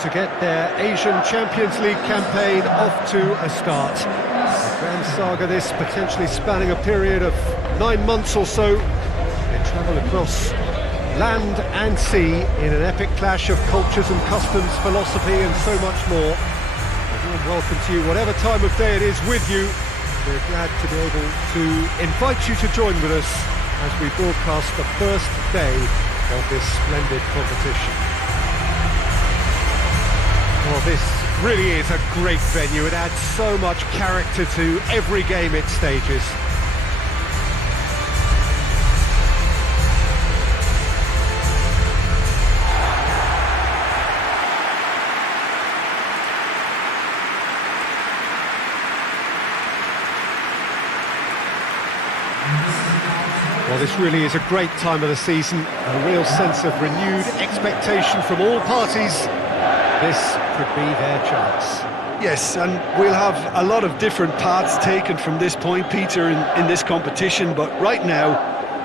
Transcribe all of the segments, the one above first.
To get their Asian Champions League campaign off to a start. A grand saga this, potentially spanning a period of 9 months or so. They travel across land and sea in an epic clash of cultures and customs, philosophy and so much more. A warm welcome to you, whatever time of day it is with you. We're glad to be able to invite you to join with us as we broadcast the first day of this splendid competition. Well, this really is a great venue. It adds so much character to every game it stages. Well, this really is a great time of the season, a real sense of renewed expectation from all parties. This could be their chance. Yes, and we'll have a lot of different paths taken from this point, Peter, in this competition, but right now,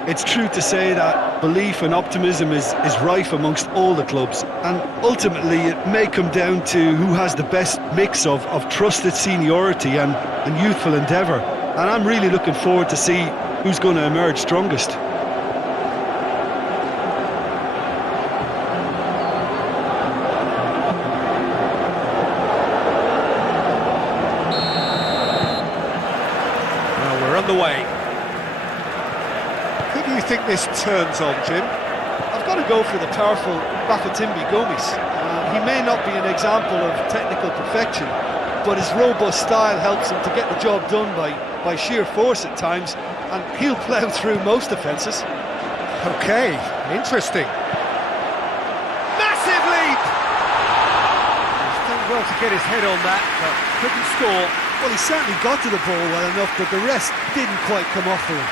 it's true to say that belief and optimism is rife amongst all the clubs, and ultimately it may come down to who has the best mix of trusted seniority and youthful endeavour, and I'm really looking forward to see who's going to emerge strongest. Underway. Who do you think this turns on, Jim? I've got to go for the powerful Bafétimbi Gomis. He may not be an example of technical perfection, but his robust style helps him to get the job done by sheer force at times, and he'll plough through most defences. Okay, interesting. Massive leap! He's done well to get his head on that, but couldn't score. Well, he certainly got to the ball well enough, but the rest didn't quite come off for him.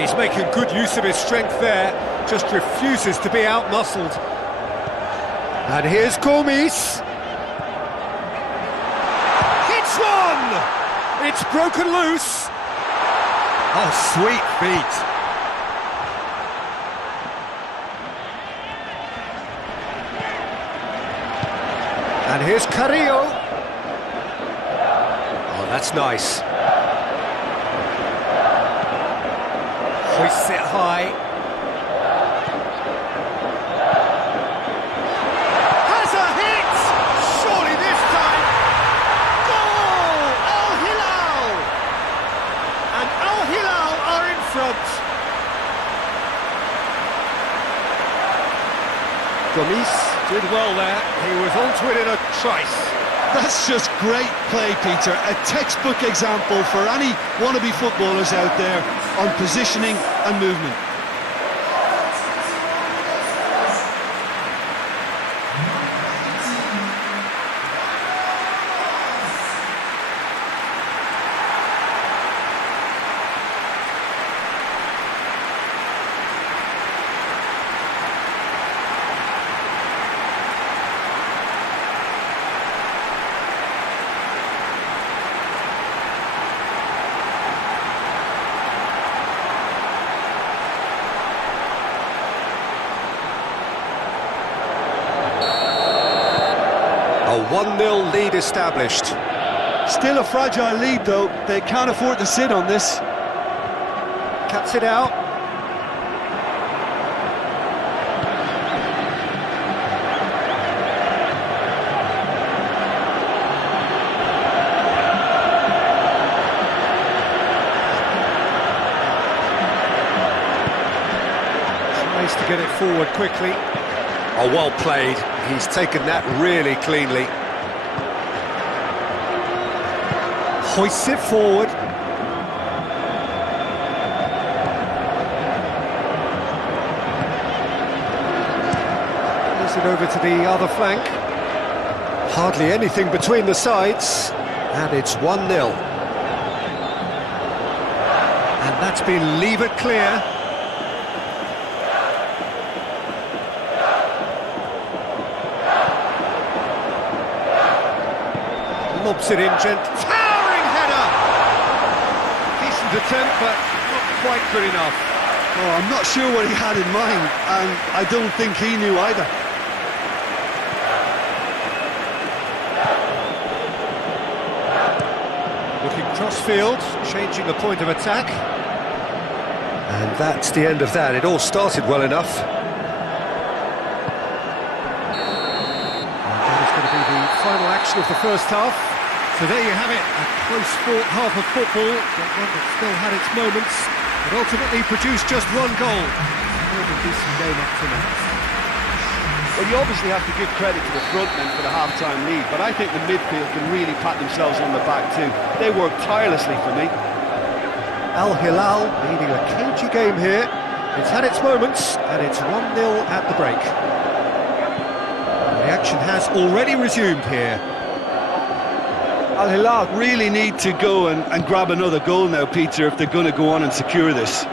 He's making good use of his strength there, just refuses to be out-muscled. And here's Gomis. Hits one! It's broken loose. Oh, sweet feet. And here's Carrillo. Oh, that's nice. Hoists it high. Has a hit! Surely this time. Goal! Al Hilal! And Al Hilal are in front. Gomis did well there. He was onto it in a trice. That's just great play, Peter. A textbook example for any wannabe footballers out there on positioning and movement. A 1-0 lead established. Still a fragile lead, though. They can't afford to sit on this. Cuts it out. Tries to get it forward quickly. Oh, well played. He's taken that really cleanly. Hoists it forward. Plays it over to the other flank. Hardly anything between the sides. And it's 1-0. And that's been levered clear. Lobs it in, towering header! Decent attempt, but not quite good enough. Oh, I'm not sure what he had in mind, and I don't think he knew either. Looking cross-field, changing the point of attack. And that's the end of that. It all started well enough. And that is going to be the final action of the first half. So there you have it, a close-fought half of football, but one that still had its moments, but ultimately produced just one goal. More than decent game up to now. Well, you obviously have to give credit to the front men for the half-time lead, but I think the midfield can really pat themselves on the back too. They worked tirelessly for me. Al Hilal leading a cagey game here. It's had its moments, and it's 1-0 at the break. The action has already resumed here. Al Hilal really need to go and grab another goal now, Peter, if they're going to go on and secure this.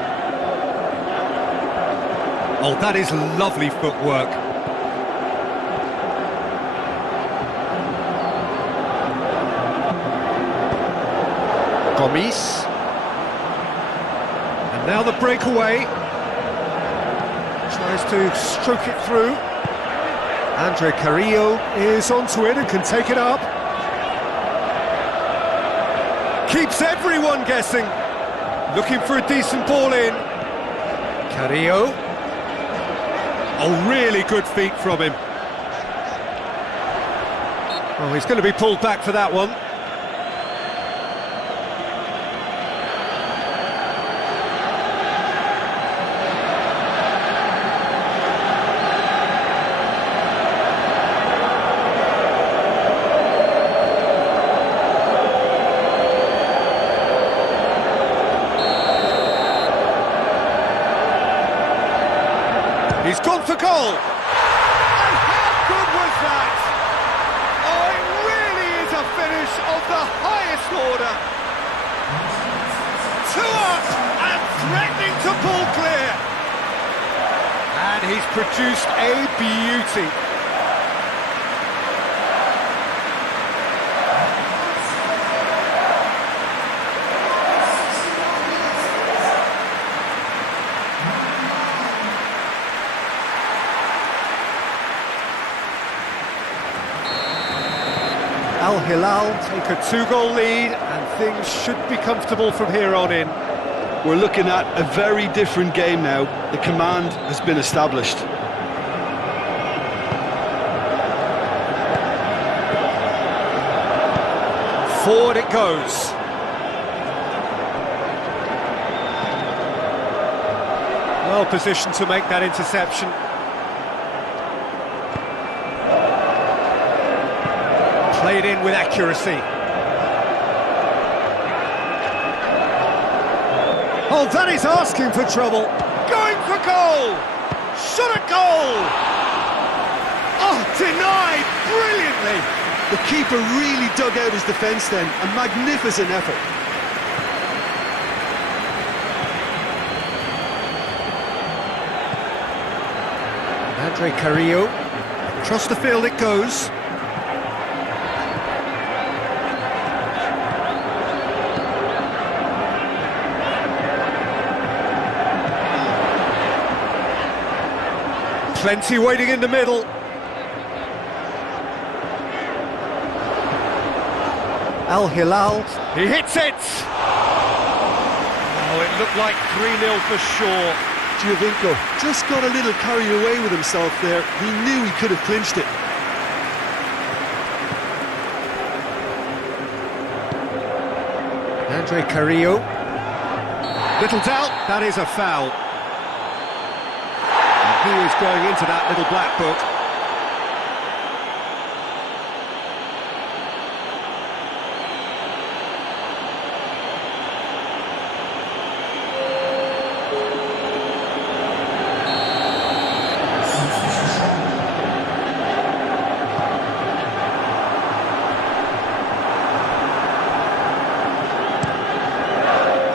Oh, that is lovely footwork. Gomis. And now the breakaway. Tries to stroke it through. Andre Carrillo is onto it and can take it up. Keeps everyone guessing. Looking for a decent ball in. Carrillo. Oh, really good feet from him. Oh, he's going to be pulled back for that one. He's gone for goal! And how good was that? Oh, it really is a finish of the highest order. 2 up and threatening to pull clear. And he's produced a beauty. Al Hilal take a 2-goal lead and things should be comfortable from here on in. We're looking at a very different game now. The command has been established. Forward it goes. Well positioned to make that interception. Played in with accuracy. Oh, that is asking for trouble. Going for goal! Shot at goal! Oh, denied brilliantly! The keeper really dug out his defence then. A magnificent effort. Andre Carrillo. Across the field it goes. Plenty waiting in the middle. Al Hilal. He hits it! Oh, it looked like 3-0 for sure. Giovinco just got a little carried away with himself there. He knew he could have clinched it. Andre Carrillo. Little doubt, that is a foul. And he is going into that little black book.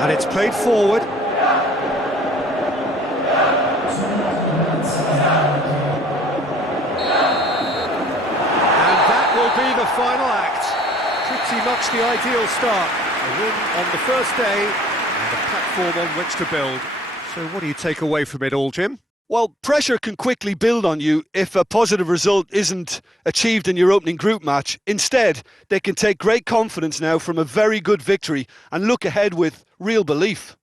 And it's played forward. And that will be the final act. Pretty much the ideal start. A win on the first day and a platform on which to build. So what do you take away from it all, Jim? Well, pressure can quickly build on you if a positive result isn't achieved in your opening group match. Instead, they can take great confidence now from a very good victory and look ahead with real belief.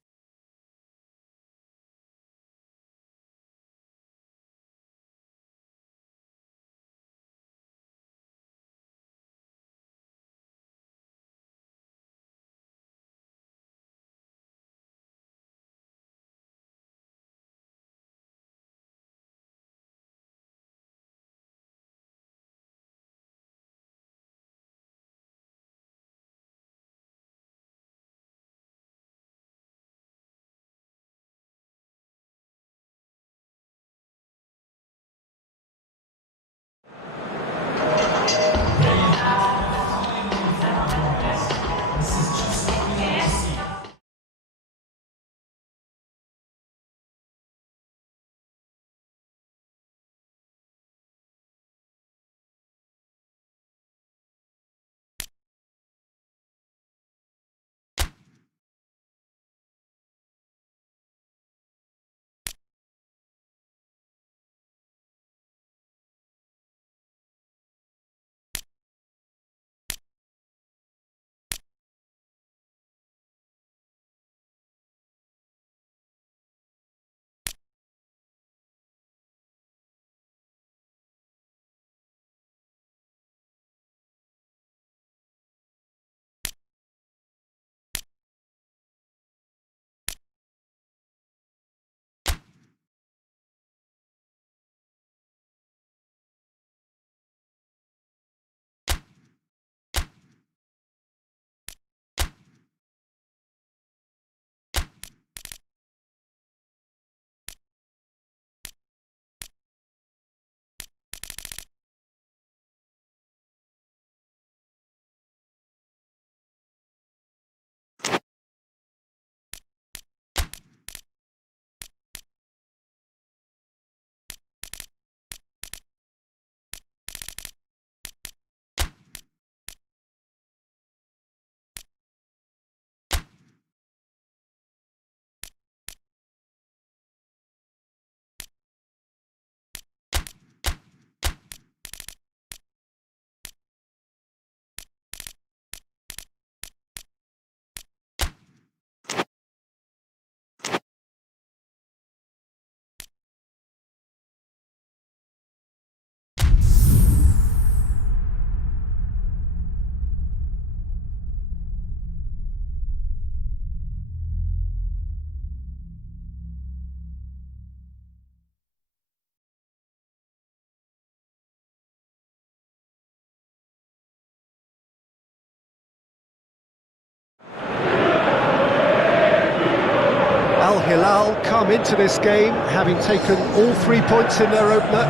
Hilal come into this game having taken all 3 points in their opener.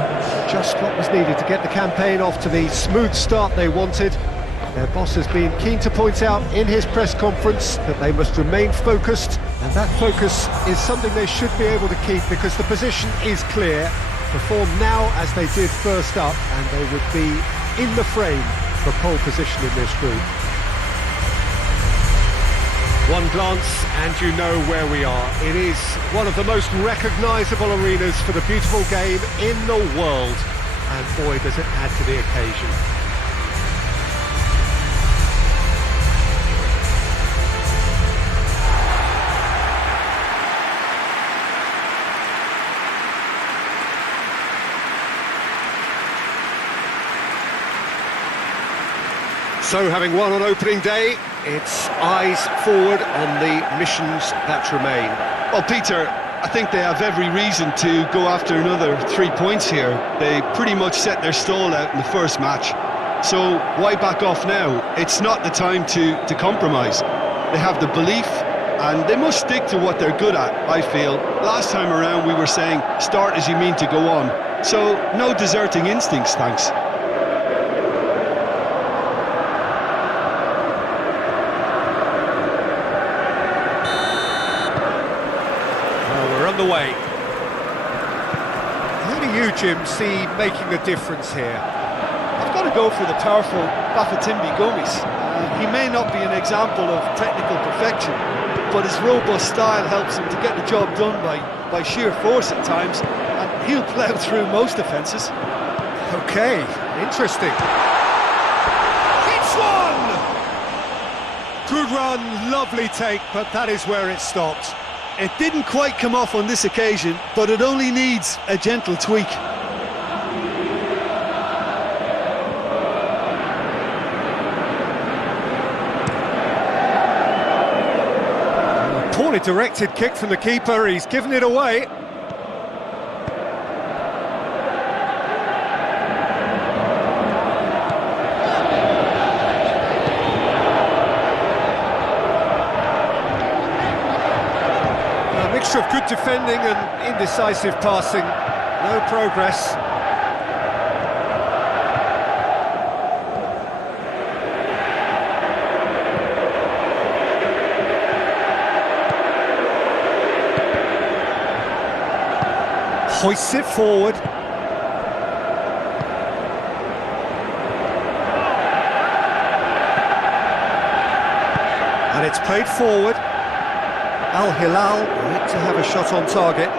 Just what was needed to get the campaign off to the smooth start they wanted. Their boss has been keen to point out in his press conference that they must remain focused, and that focus is something they should be able to keep because the position is clear. Perform now as they did first up and they would be in the frame for pole position in this group. One glance and you know where we are. It is one of the most recognisable arenas for the beautiful game in the world, and boy does it add to the occasion. So, having won on opening day, it's eyes forward on the missions that remain. Well, Peter, I think they have every reason to go after another 3 points here. They pretty much set their stall out in the first match. So why back off now? It's not the time to compromise. They have the belief and they must stick to what they're good at, I feel. Last time around we were saying, start as you mean to go on. So no deserting instincts, thanks. The way. How do you, Jim, see making a difference here? I've got to go for the powerful Bafétimbi Gomis. He may not be an example of technical perfection, but his robust style helps him to get the job done by sheer force at times, and he'll plough through most offences. Okay, interesting. It's one! Good run, lovely take, but that is where it stopped. It didn't quite come off on this occasion, but it only needs a gentle tweak. A poorly directed kick from the keeper, he's given it away. Mixture of good defending and indecisive passing, no progress. Hoists it forward. And it's played forward. Al Hilal need to have a shot on target.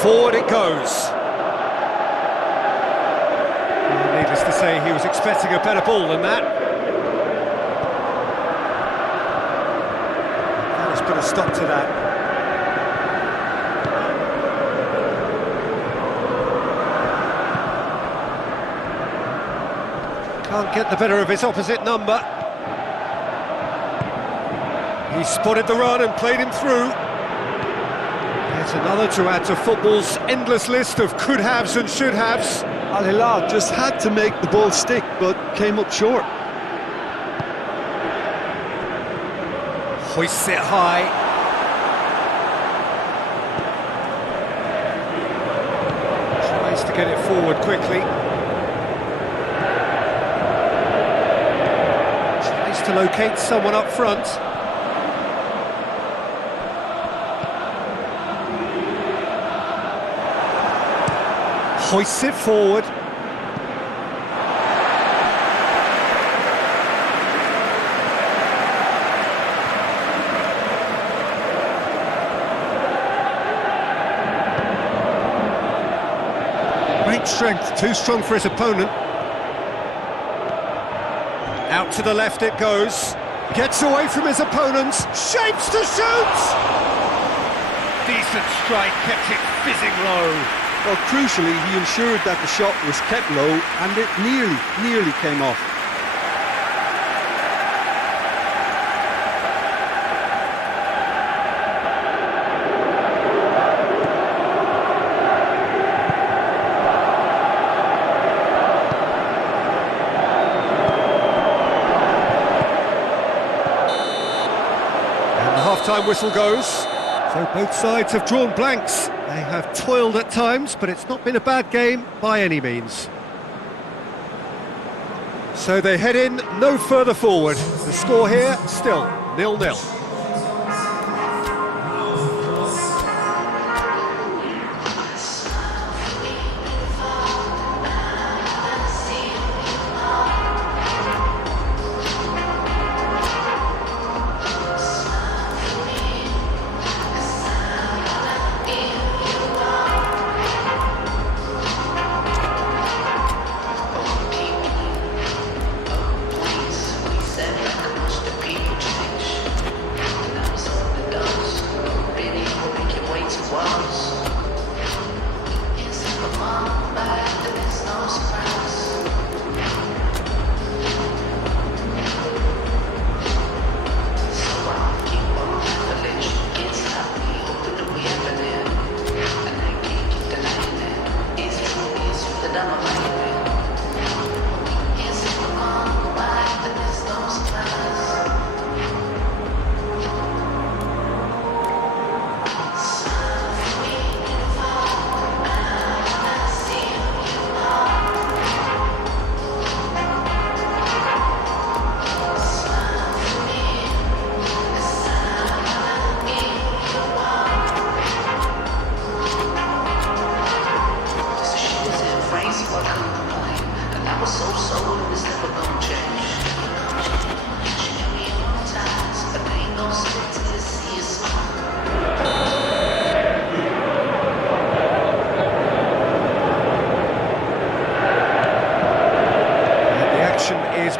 Forward it goes. Well, needless to say, he was expecting a better ball than that. That has put a stop to that. Can't get the better of his opposite number. He spotted the run and played him through. Yet another to add to football's endless list of could-haves and should-haves. Al Hilal just had to make the ball stick, but came up short. Hoists it high. Tries to get it forward quickly. To locate someone up front. Hoists it forward. Great strength, too strong for his opponent. Out to the left it goes. Gets away from his opponents. Shapes to shoot! Decent strike, kept it fizzing low. Well, crucially, he ensured that the shot was kept low and it nearly came off. half-time whistle goes. So both sides have drawn blanks. They have toiled at times, but it's not been a bad game by any means. So they head in no further forward. The score here, still 0-0.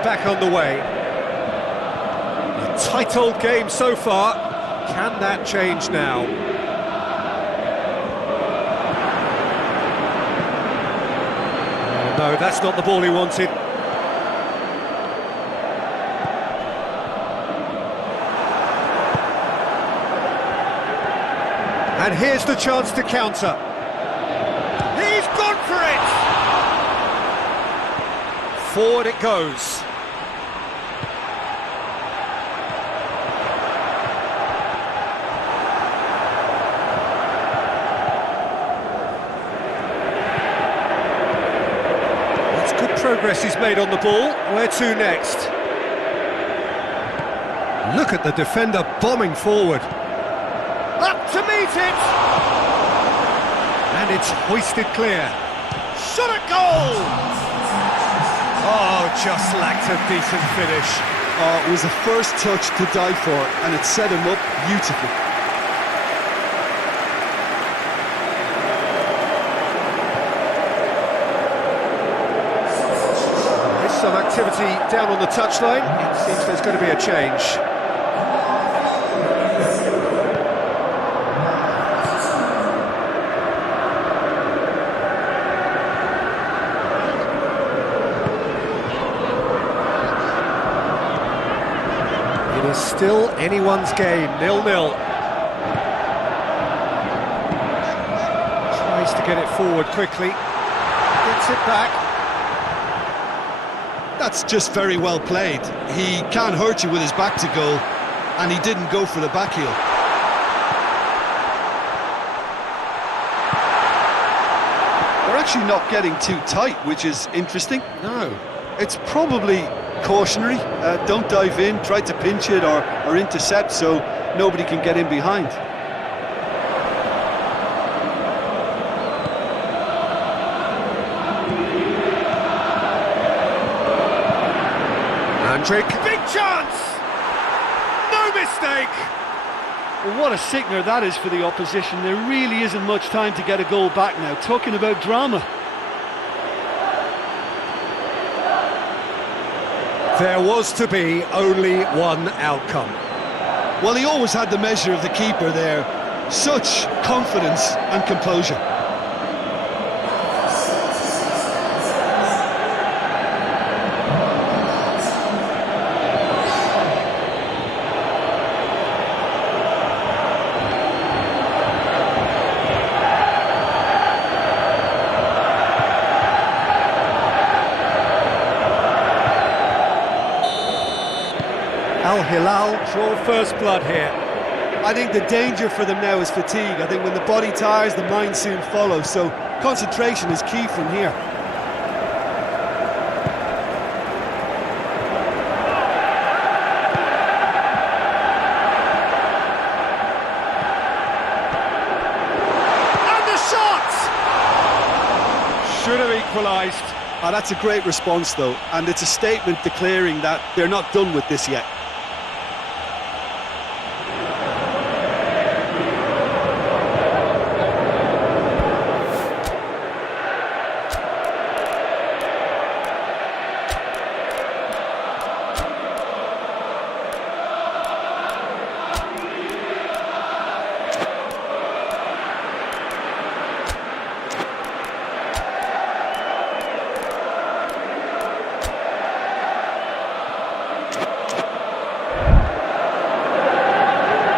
Back on the way. A tight old game so far. Can that change now? Oh, no, that's not the ball he wanted. And here's the chance to counter. He's gone for it! Forward it goes. Progress is made on the ball. Where to next? Look at the defender bombing forward. Up to meet it! And it's hoisted clear. Shot at goal! Oh, just lacked a decent finish. Oh, it was a first touch to die for, and it set him up beautifully. Some activity down on the touchline. It seems there's going to be a change. It is still anyone's game, 0-0. Tries to get it forward quickly. Gets it back. That's just very well played. He can't hurt you with his back to goal, and he didn't go for the back heel. They're actually not getting too tight, which is interesting. No. It's probably cautionary. Don't dive in, try to pinch it or intercept so nobody can get in behind. Big chance! No mistake! Well, what a sickener that is for the opposition. There really isn't much time to get a goal back now. Talking about drama. There was to be only one outcome. Well, he always had the measure of the keeper there. Such confidence and composure. Al Hilal draw first blood here. I think the danger for them now is fatigue. I think when the body tires, the mind soon follows. So concentration is key from here. And the shot! Should have equalised. Oh, that's a great response, though, and it's a statement declaring that they're not done with this yet.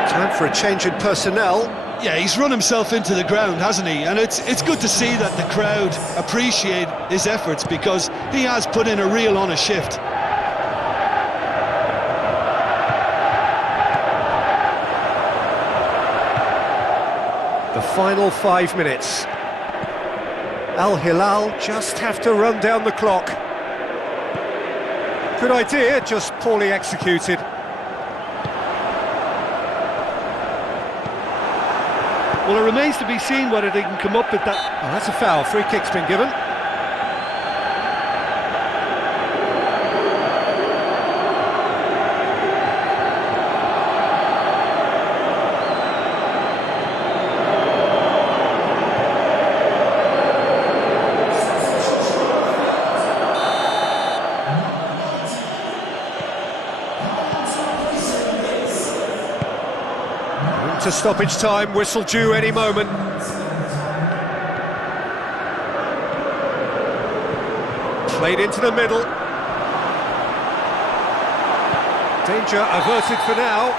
Time for a change in personnel. Yeah, he's run himself into the ground, hasn't he? And it's good to see that the crowd appreciate his efforts, because he has put in a real honest shift. The final 5 minutes. Al Hilal just have to run down the clock. Good idea, just poorly executed. Well, it remains to be seen whether they can come up with that. Oh, that's a foul. Free kick's been given. To stoppage time, whistle due any moment. Played into the middle. Danger averted for now.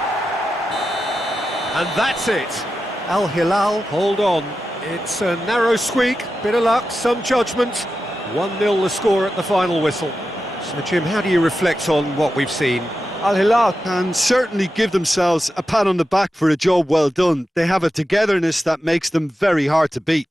And that's it. Al Hilal hold on. It's a narrow squeak, bit of luck, some judgment. 1-0 the score at the final whistle. So Jim, how do you reflect on what we've seen? Al Hilal can certainly give themselves a pat on the back for a job well done. They have a togetherness that makes them very hard to beat.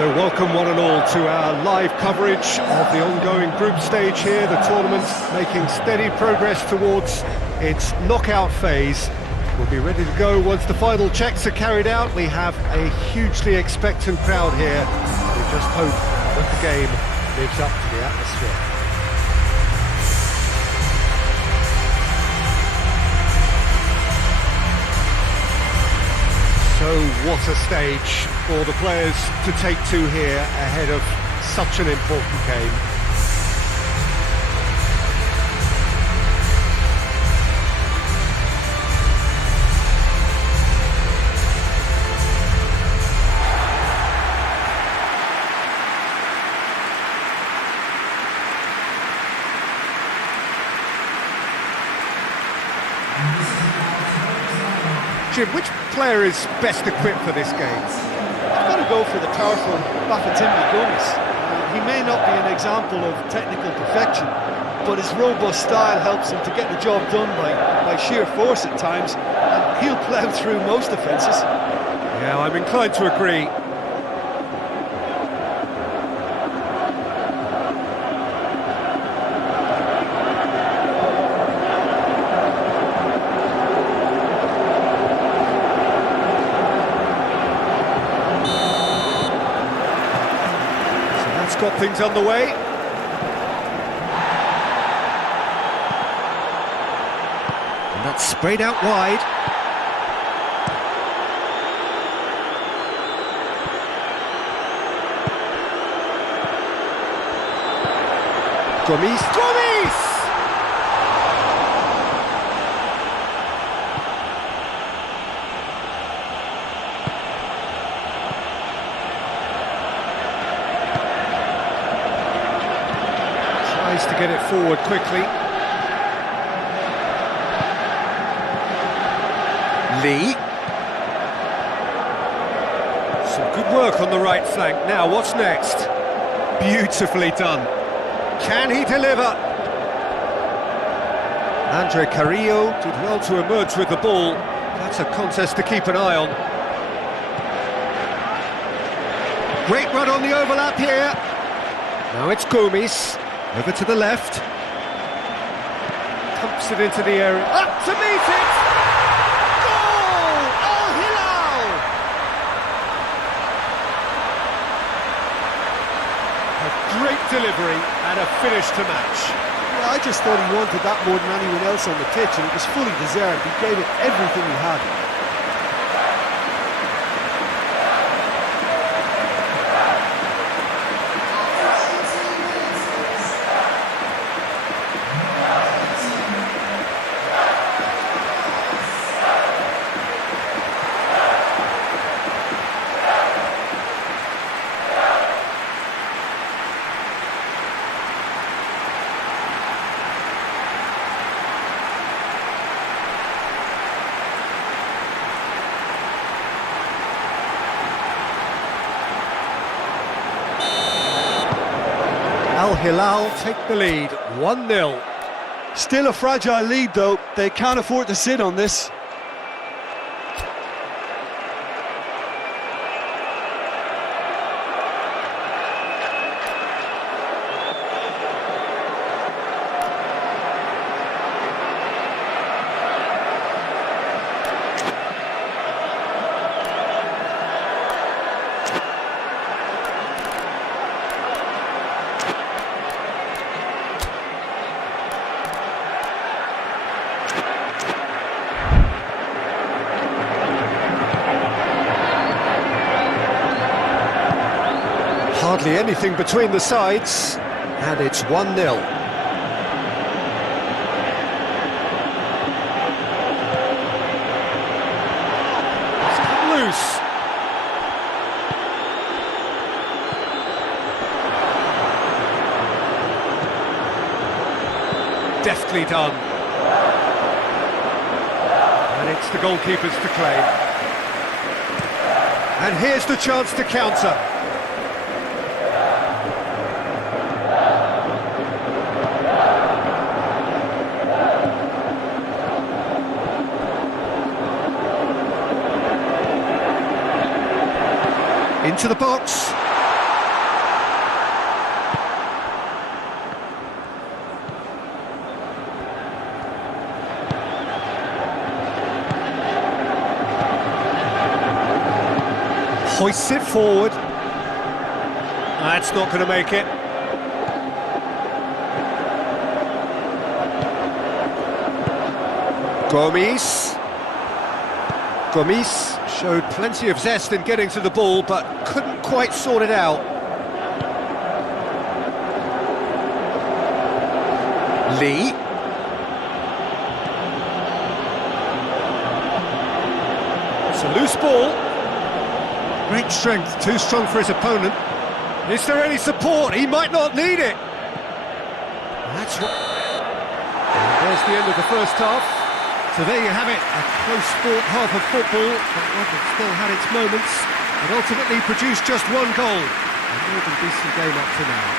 So welcome one and all to our live coverage of the ongoing group stage here, the tournament making steady progress towards its knockout phase. We'll be ready to go once the final checks are carried out. We have a hugely expectant crowd here. We just hope that the game lives up to the atmosphere. So what a stage for the players to take to here ahead of such an important game. Jim, which player is best equipped for this game? I've got to go for the powerful Bafatimbi Gomis. He may not be an example of technical perfection, but his robust style helps him to get the job done by sheer force at times, and he'll plough through most defences. Yeah, I'm inclined to agree. Got things underway. And that's sprayed out wide. Gomis! To get it forward quickly. Lee. Some good work on the right flank. Now, what's next? Beautifully done. Can he deliver? Andre Carrillo did well to emerge with the ball. That's a contest to keep an eye on. Great run on the overlap here. Now it's Gomis. Over to the left. Pumps it into the area. Up to meet it! Goal! Al Hilal! A great delivery and a finish to match. Yeah, I just thought he wanted that more than anyone else on the pitch, and it was fully deserved. He gave it everything he had. Al Hilal take the lead, 1-0. Still a fragile lead though, they can't afford to sit on this. Hardly anything between the sides, and it's 1-0. It's come loose. Deftly done. And it's the goalkeepers to claim. And here's the chance to counter. Into the box. Hoists it forward. That's not going to make it. Gomes showed plenty of zest in getting to the ball, but couldn't quite sort it out. Lee. It's a loose ball. Great strength, too strong for his opponent. Is there any support? He might not need it. That's what... And there's the end of the first half. So there you have it, a close-fought half of football, but one that still had its moments, and ultimately produced just one goal. A more than decent game up to now.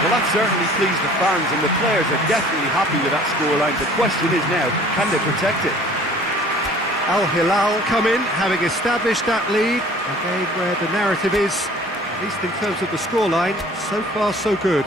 Well, that certainly pleased the fans, and the players are definitely happy with that scoreline. The question is now, can they protect it? Al Hilal come in, having established that lead, again where the narrative is, at least in terms of the scoreline, so far so good.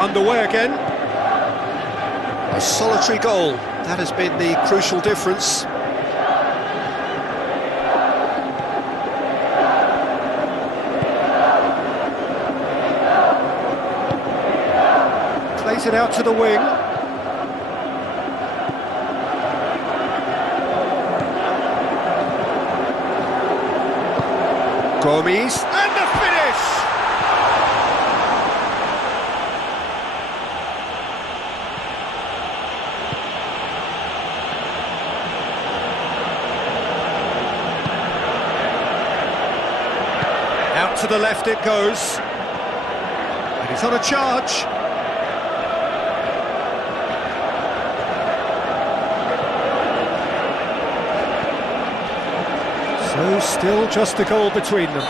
Underway again. A solitary goal, that has been the crucial difference. Plays it out to the wing. Gomes, and the finish! Out to the left it goes. And he's on a charge. So still just a goal between them.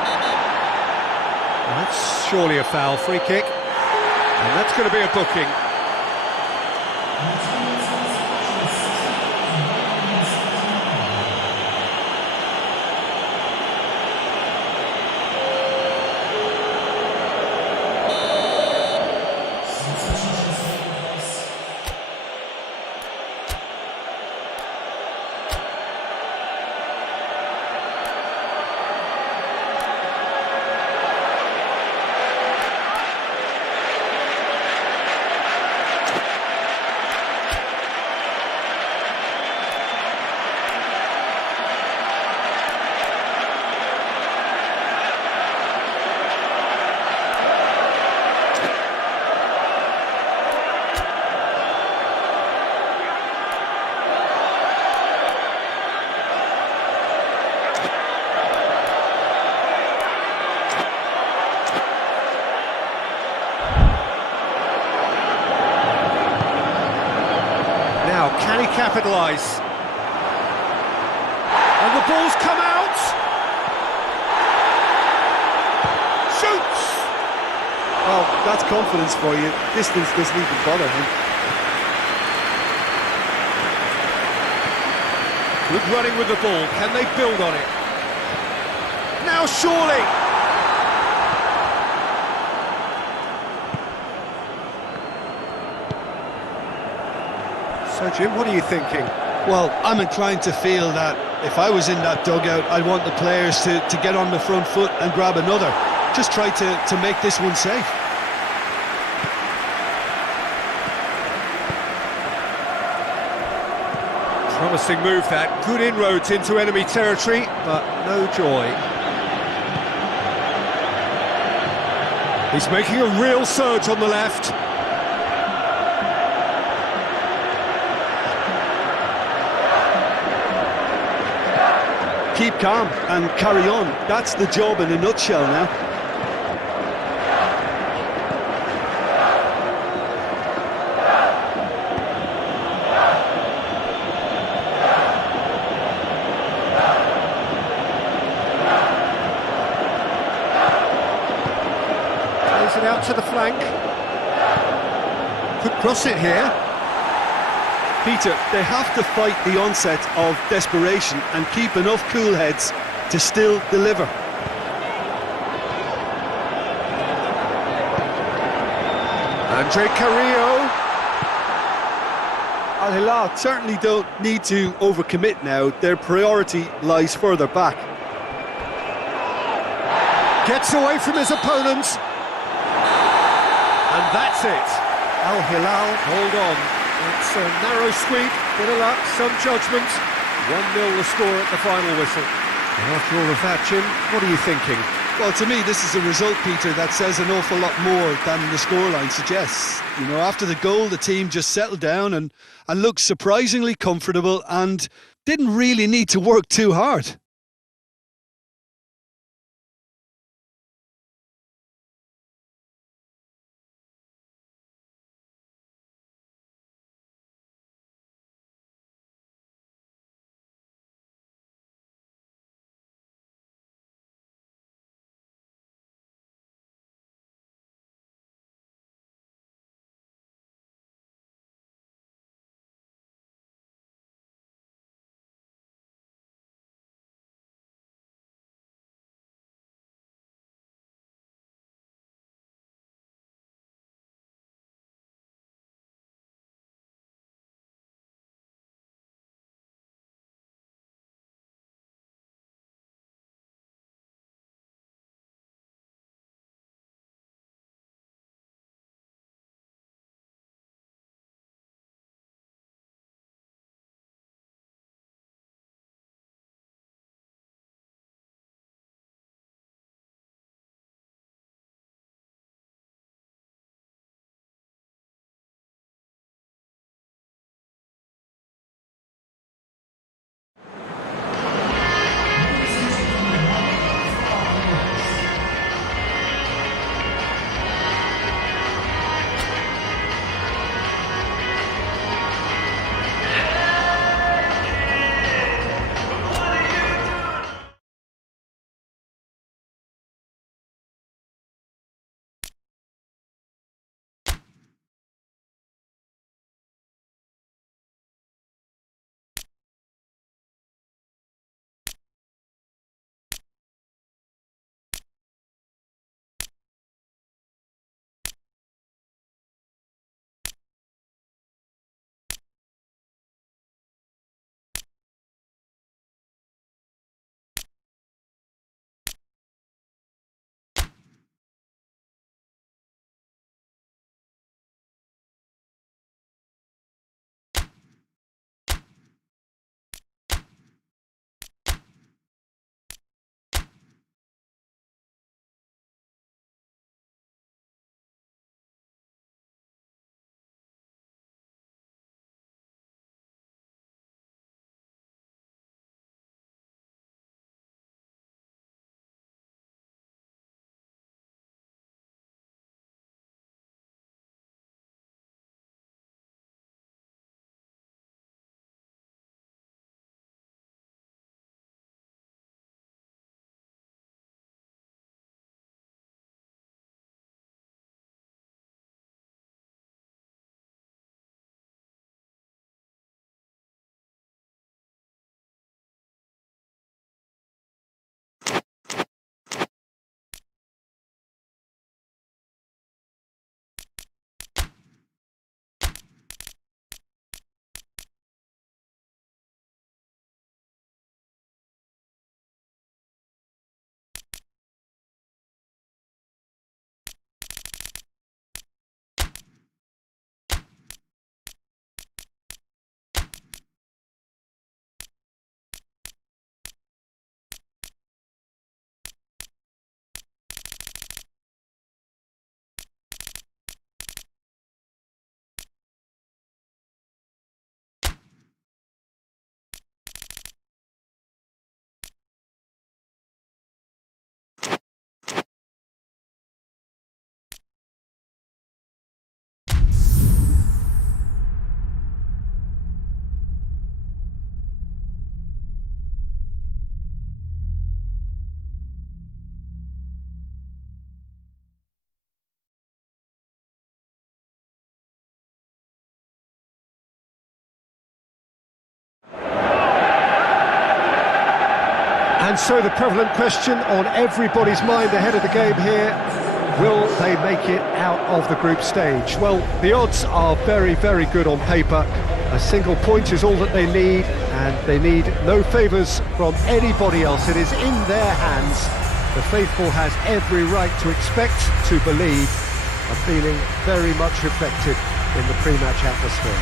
That's surely a foul, free kick. And that's going to be a booking. Can he capitalise? And the ball's come out! Shoots! Well, that's confidence for you. Distance doesn't even bother him. Good running with the ball. Can they build on it? Now surely! So, Jim, what are you thinking? Well, I'm inclined to feel that if I was in that dugout, I'd want the players to get on the front foot and grab another. Just try to make this one safe. Promising move that. Good inroads into enemy territory, but no joy. He's making a real surge on the left. keep calm and carry on. That's the job in a nutshell now. Plays it out to the flank. Could cross it here. Peter, they have to fight the onset of desperation and keep enough cool heads to still deliver. Andre Carrillo. Al Hilal certainly don't need to overcommit now. Their priority lies further back. Gets away from his opponents. And that's it. Al Hilal hold on. It's a narrow squeak, bit of luck, some judgment. 1-0 the score at the final whistle. And after all of that, Jim, what are you thinking? Well, to me, this is a result, Peter, that says an awful lot more than the scoreline suggests. You know, after the goal, the team just settled down and looked surprisingly comfortable and didn't really need to work too hard. And so the prevalent question on everybody's mind ahead of the game here, will they make it out of the group stage? Well, the odds are very, very good on paper. A single point is all that they need, and they need no favours from anybody else. It is in their hands. The faithful has every right to expect, to believe, are feeling very much reflected in the pre-match atmosphere.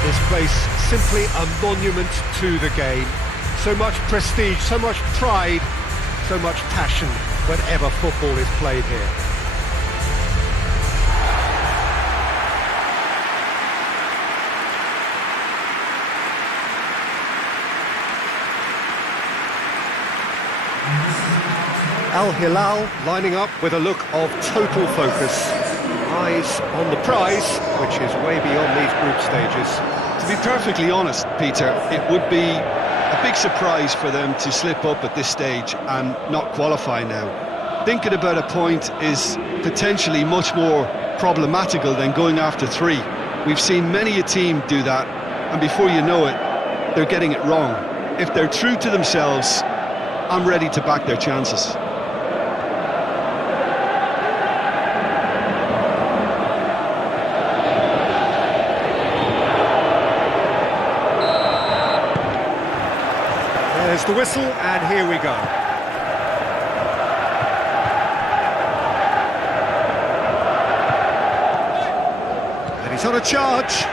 This place, simply a monument to the game. So much prestige, so much pride, so much passion whenever football is played here. Al Hilal lining up with a look of total focus. Eyes on the prize, which is way beyond these group stages. To be perfectly honest, Peter, it would be a big surprise for them to slip up at this stage and not qualify now. Thinking about a point is potentially much more problematical than going after 3. We've seen many a team do that, and before you know it, they're getting it wrong. If they're true to themselves, I'm ready to back their chances. There's the whistle, and here we go. And he's on a charge.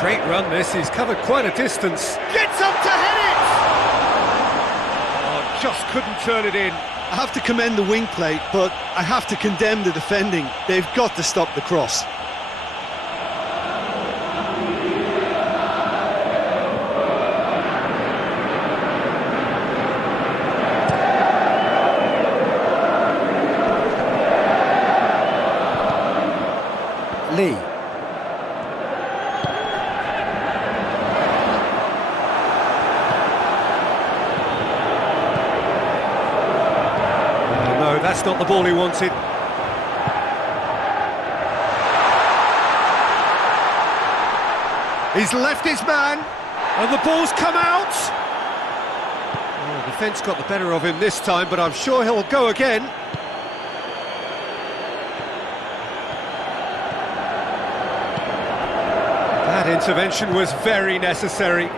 Great run this, he's covered quite a distance. Gets up to head it! Oh, just couldn't turn it in. I have to commend the wing play, but I have to condemn the defending. They've got to stop the cross. Lee. Oh, no, that's not the ball he wanted. He's left his man, and the ball's come out. Oh, the defence got the better of him this time, but I'm sure he'll go again. That intervention was very necessary.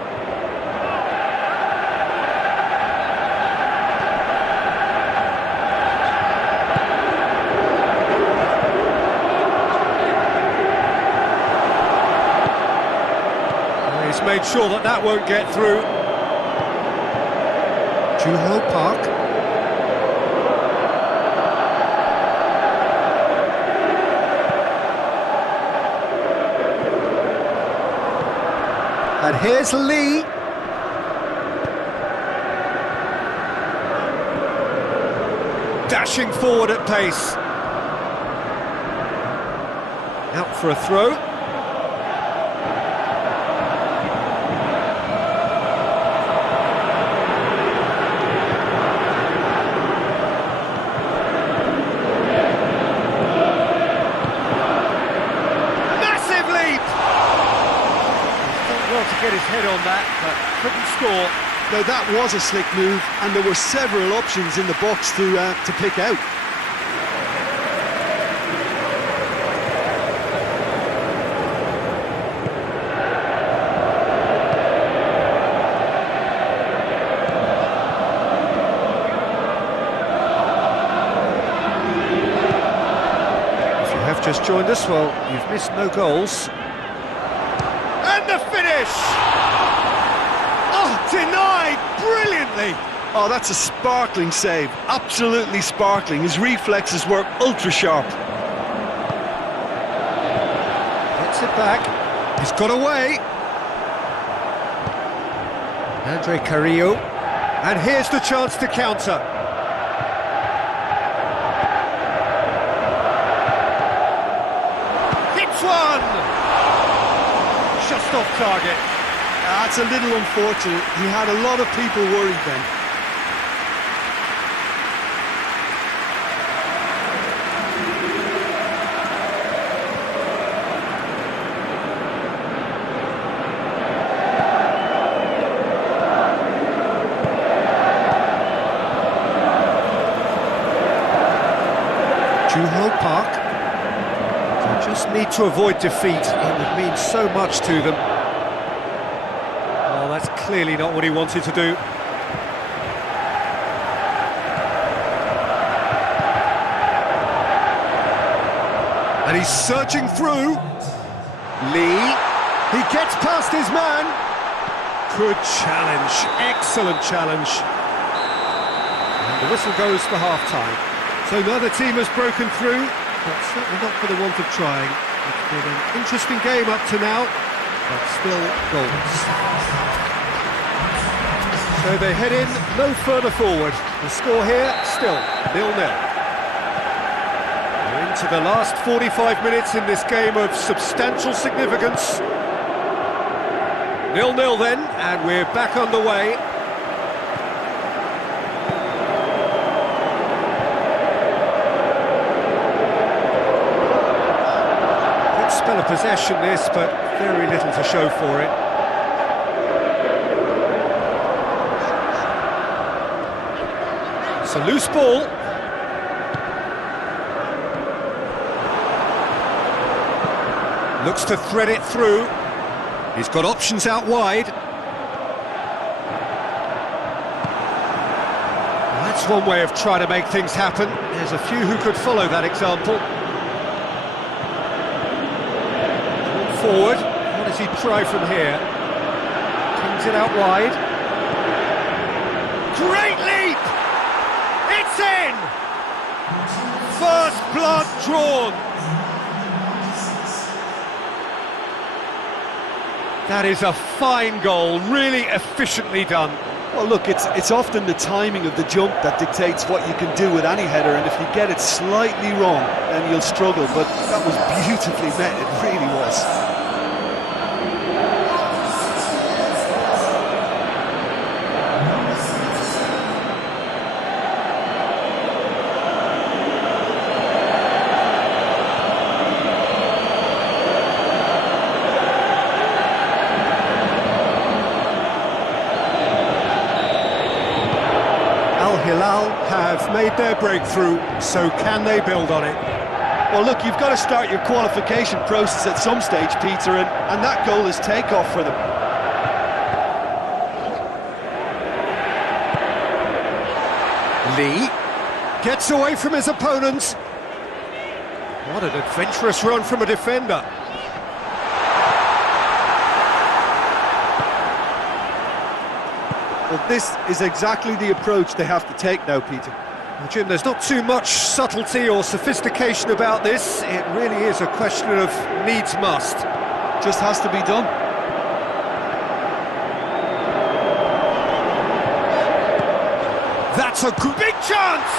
He's made sure that that won't get through. Juho Park. And here's Lee. Dashing forward at pace. Out for a throw. To get his head on that, but couldn't score. Now that was a slick move, and there were several options in the box to pick out. If you have just joined us, well, you've missed no goals. And the finish! Oh, denied brilliantly! Oh, that's a sparkling save. Absolutely sparkling. His reflexes were ultra sharp. Gets it back. He's got away. Andre Carrillo. And here's the chance to counter. Hits one! Just off target. That's a little unfortunate. He had a lot of people worried then. Juho Park. They just need to avoid defeat. It would mean so much to them. Well, that's clearly not what he wanted to do. And he's surging through. Lee, he gets past his man. Good challenge, excellent challenge. And the whistle goes for half-time. So neither team has broken through, but certainly not for the want of trying. It's been an interesting game up to now, but still goals. So they head in no further forward. The score here, still 0-0. We're into the last 45 minutes in this game of substantial significance. 0-0 then, and we're back underway. Good spell of possession this, but very little to show for it. It's a loose ball. Looks to thread it through. He's got options out wide. Well, that's one way of trying to make things happen. There's a few who could follow that example. Forward. What does he try from here? Kings it out wide. Great leap! It's in! First blood drawn. That is a fine goal, really efficiently done. Well, look, it's often the timing of the jump that dictates what you can do with any header, and if you get it slightly wrong, then you'll struggle, but that was beautifully met, it really was. Hilal have made their breakthrough, so can they build on it? Well, look, you've got to start your qualification process at some stage, Peter, and that goal is takeoff for them. Lee gets away from his opponents. What an adventurous run from a defender. Well, this is exactly the approach they have to take now, Peter. Well, Jim, there's not too much subtlety or sophistication about this. It really is a question of needs must. Just has to be done. That's a big chance!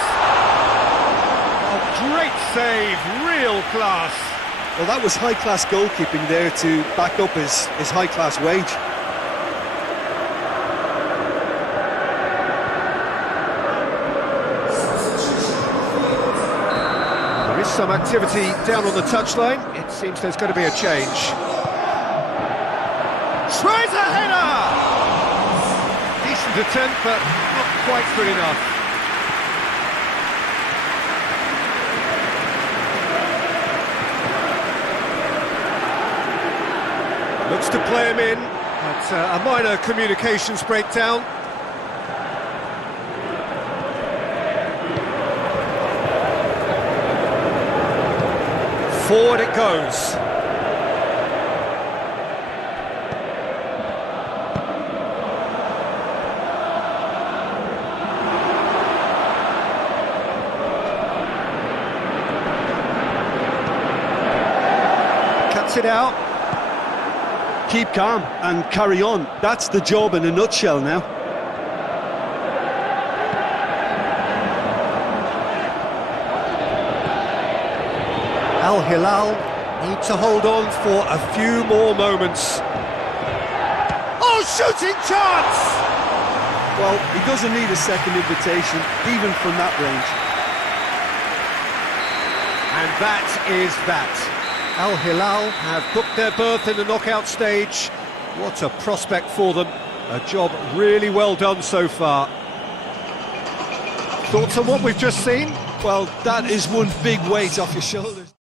A great save, real class. Well, that was high-class goalkeeping there to back up his high-class wage. Some activity down on the touchline. It seems there's going to be a change. Tries a header! Decent attempt, but not quite good enough. Looks to play him in, but a minor communications breakdown. Forward it goes. Cuts it out. Keep calm and carry on. That's the job in a nutshell now. Al Hilal need to hold on for a few more moments. Oh, shooting chance! Well, he doesn't need a second invitation, even from that range. And that is that. Al Hilal have booked their berth in the knockout stage. What a prospect for them. A job really well done so far. Thoughts on what we've just seen? Well, that is one big weight off your shoulders.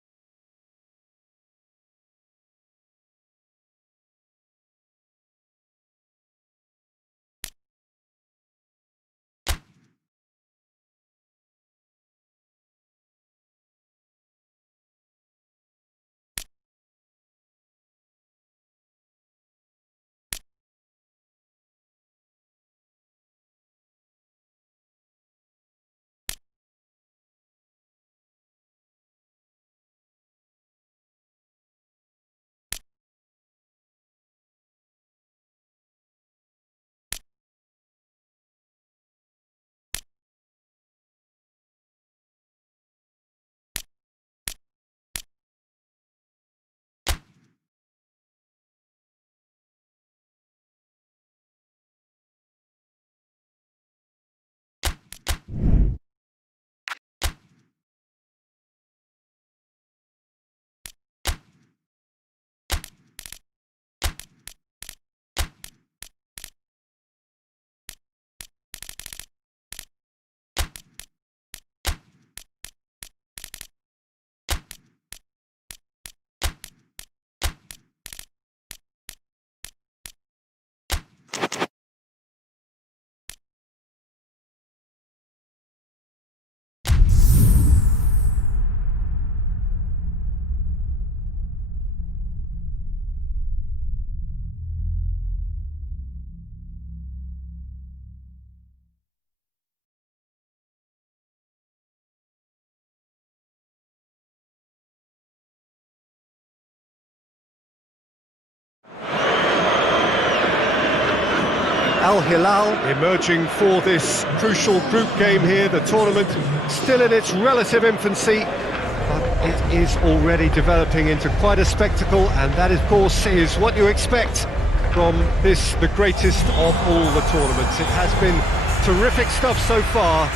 Al Hilal emerging for this crucial group game here. The tournament still in its relative infancy, but it is already developing into quite a spectacle, and that, of course, is what you expect from this, the greatest of all the tournaments. It has been terrific stuff so far,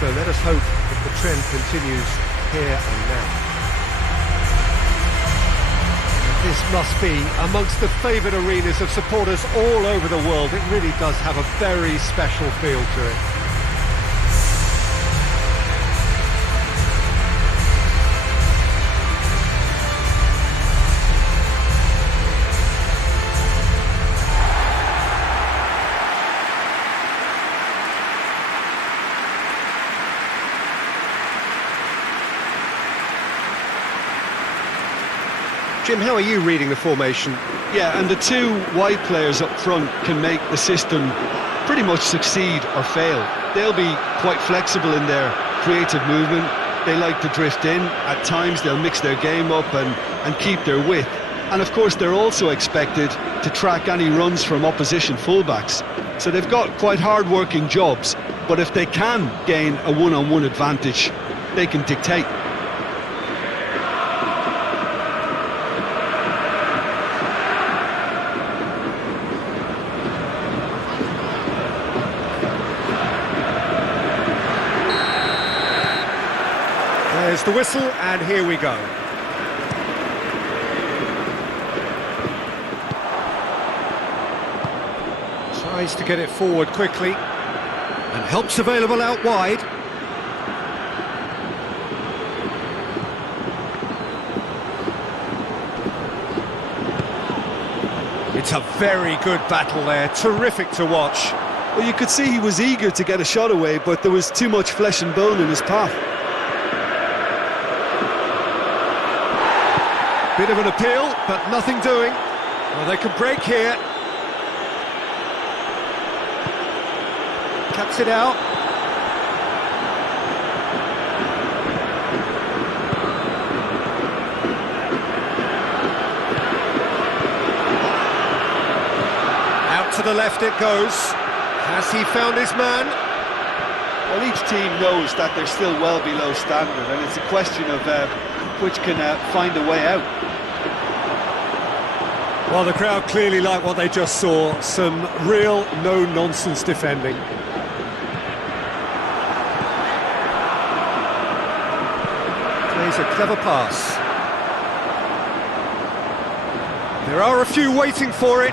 so let us hope that the trend continues here and now. This must be amongst the favoured arenas of supporters all over the world. It really does have a very special feel to it. Jim, how are you reading the formation? Yeah, and the two wide players up front can make the system pretty much succeed or fail. They'll be quite flexible in their creative movement. They like to drift in. At times they'll mix their game up and keep their width. And of course they're also expected to track any runs from opposition fullbacks. So they've got quite hard-working jobs, but if they can gain a one-on-one advantage, they can dictate. There's the whistle, and here we go. Tries to get it forward quickly, and help's available out wide. It's a very good battle there, terrific to watch. Well, you could see he was eager to get a shot away, but there was too much flesh and bone in his path. Bit of an appeal, but nothing doing. Well, they can break here. Cuts it out. Out to the left it goes. Has he found his man? Well, each team knows that they're still well below standard, and it's a question of which can find a way out. Well, the crowd clearly like what they just saw. Some real no-nonsense defending. Plays a clever pass. There are a few waiting for it.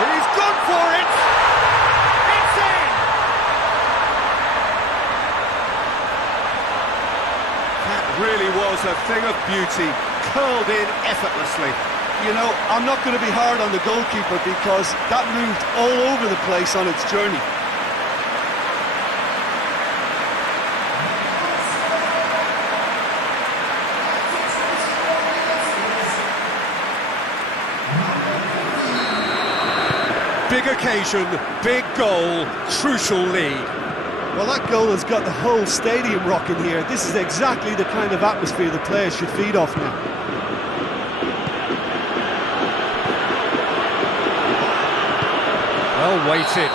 He's gone for it! a thing of beauty, curled in effortlessly. You know, I'm not going to be hard on the goalkeeper because that moved all over the place on its journey. Big occasion, big goal, crucial lead. Well, that goal has got the whole stadium rocking here. This is exactly the kind of atmosphere the players should feed off now. Well weighted.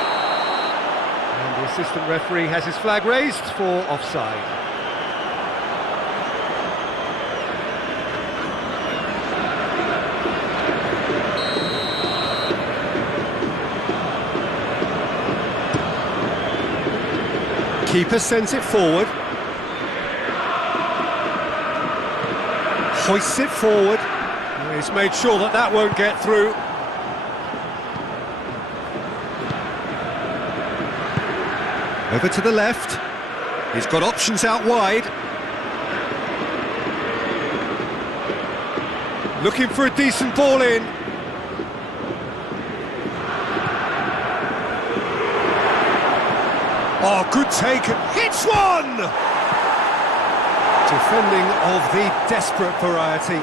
And the assistant referee has his flag raised for offside. Keeper sends it forward. Hoists it forward. He's made sure that that won't get through. Over to the left. He's got options out wide. Looking for a decent ball in. Oh, good take. Hits one! Defending of the desperate variety.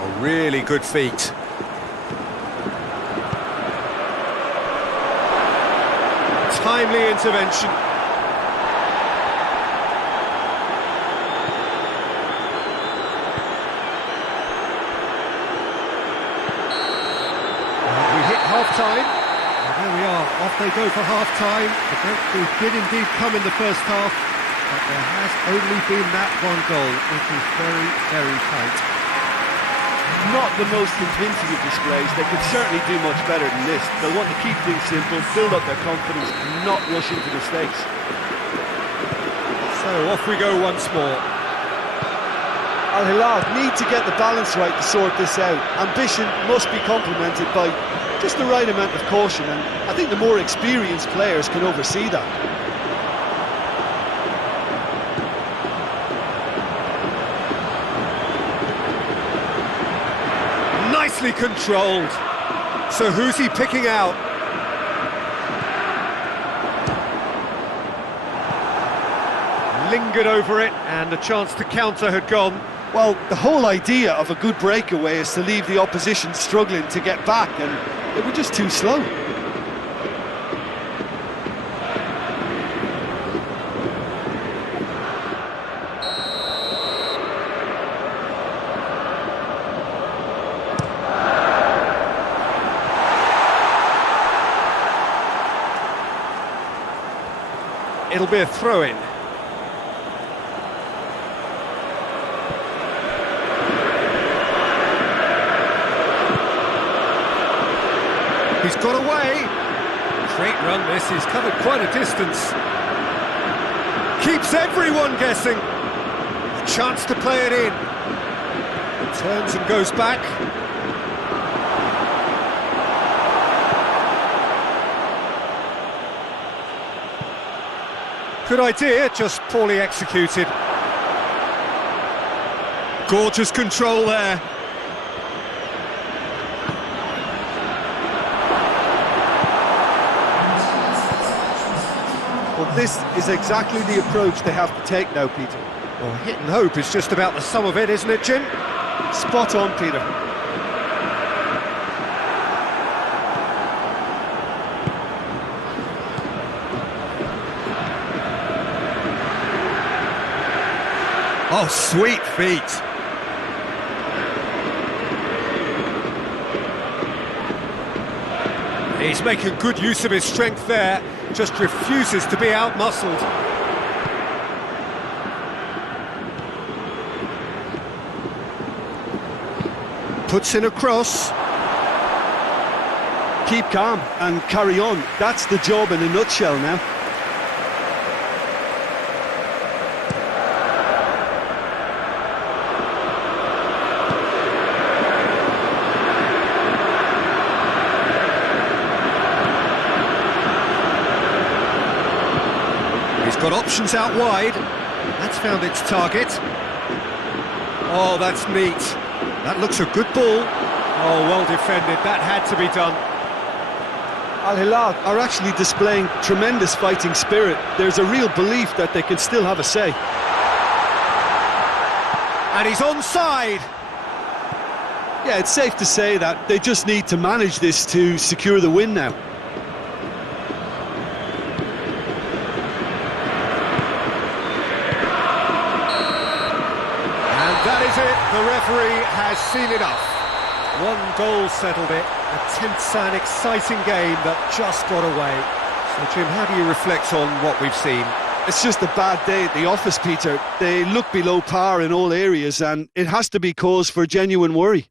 A really good feat. Timely intervention. We hit half-time. There we are, off they go for half-time. The breakthrough did indeed come in the first half, but there has only been that one goal, which is very, very tight. Not the most convincing of displays. They could certainly do much better than this. They'll want to keep things simple, build up their confidence, and not rush into mistakes. So off we go once more. Al Hilal need to get the balance right to sort this out. Ambition must be complemented by just the right amount of caution, and I think the more experienced players can oversee that. Nicely controlled. So who's he picking out? Lingered over it, and the chance to counter had gone. Well, the whole idea of a good breakaway is to leave the opposition struggling to get back, and they were just too slow. It'll be a throw-in. He's got away. Great run this, he's covered quite a distance. Keeps everyone guessing. A chance to play it in. Turns and goes back. Good idea, just poorly executed. Gorgeous control there. Well, this is exactly the approach they have to take now, Peter. Well, hit and hope is just about the sum of it, isn't it, Jim? Spot on, Peter. Oh, sweet feet. He's making good use of his strength there, just refuses to be out-muscled. Puts in a cross. Keep calm and carry on. That's the job in a nutshell now. He's got options out wide. That's found its target. Oh, that's neat. That looks a good ball. Oh, well defended. That had to be done. Al Hilal are actually displaying tremendous fighting spirit. There's a real belief that they can still have a say. And he's onside. Yeah, it's safe to say that they just need to manage this to secure the win now. And that is it. The referee has seen enough. One goal settled it. A tense and exciting game that just got away. So, Jim, how do you reflect on what we've seen? It's just a bad day at the office, Peter. They look below par in all areas, and it has to be cause for genuine worry.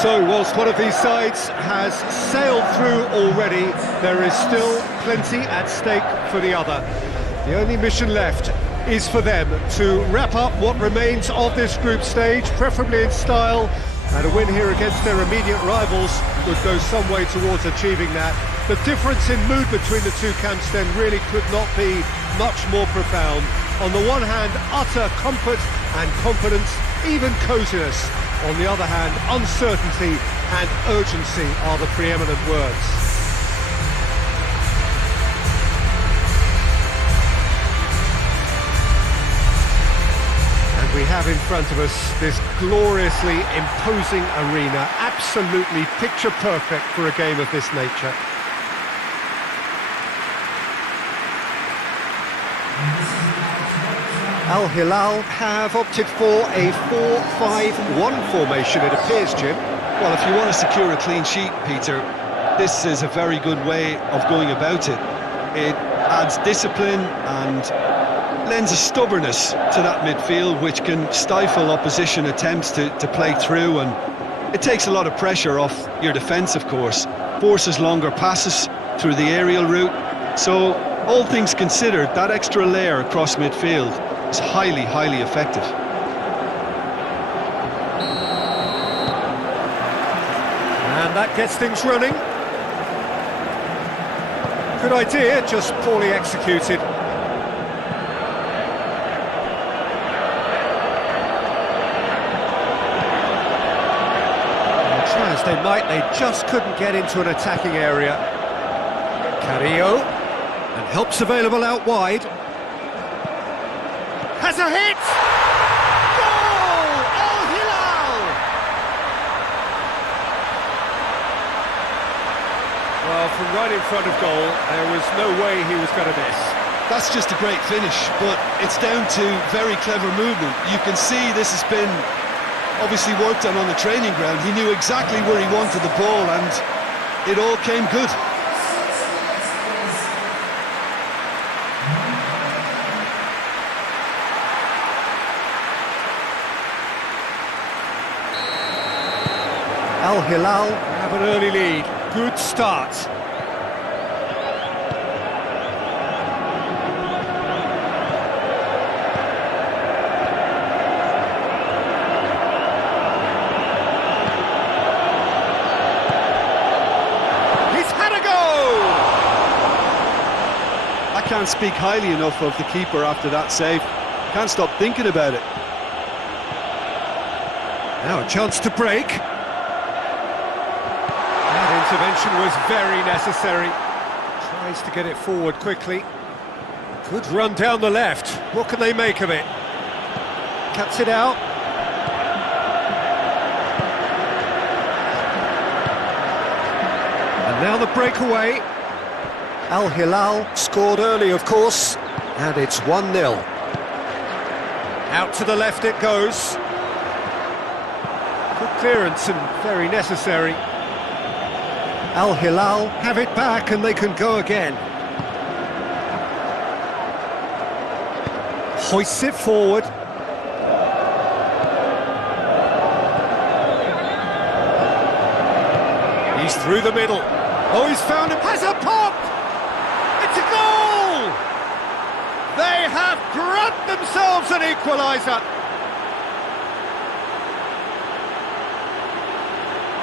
So, whilst one of these sides has sailed through already, there is still plenty at stake for the other. The only mission left is for them to wrap up what remains of this group stage, preferably in style, and a win here against their immediate rivals would go some way towards achieving that. The difference in mood between the two camps then really could not be much more profound. On the one hand, utter comfort and confidence, even coziness. On the other hand, uncertainty and urgency are the preeminent words. And we have in front of us this gloriously imposing arena, absolutely picture perfect for a game of this nature. Al Hilal have opted for a 4-5-1 formation, it appears, Jim. Well, if you want to secure a clean sheet, Peter, this is a very good way of going about it. It adds discipline and lends a stubbornness to that midfield, which can stifle opposition attempts to play through, and it takes a lot of pressure off your defence, of course. Forces longer passes through the aerial route. So, all things considered, that extra layer across midfield is highly, highly effective. And that gets things running. Good idea, just poorly executed. And try as they might, they just couldn't get into an attacking area. Carrillo, and help's available out wide. Has a hit! Goal! Al-Hilal! Well, from right in front of goal, there was no way he was going to miss. That's just a great finish, but it's down to very clever movement. You can see this has been obviously worked on the training ground. He knew exactly where he wanted the ball, and it all came good. Al-Hilal have an early lead. Good start. He's had a go! I can't speak highly enough of the keeper after that save. Can't stop thinking about it. Now a chance to break. That intervention was very necessary. Tries to get it forward quickly. Good run down the left. What can they make of it? Cuts it out. And now the breakaway. Al-Hilal scored early, of course, and it's 1-0. Out to the left it goes. Good clearance and very necessary. Al-Hilal have it back and they can go again. Hoists it forward. He's through the middle. Oh, he's found him. Has a pop! It's a goal! They have grabbed themselves an equaliser.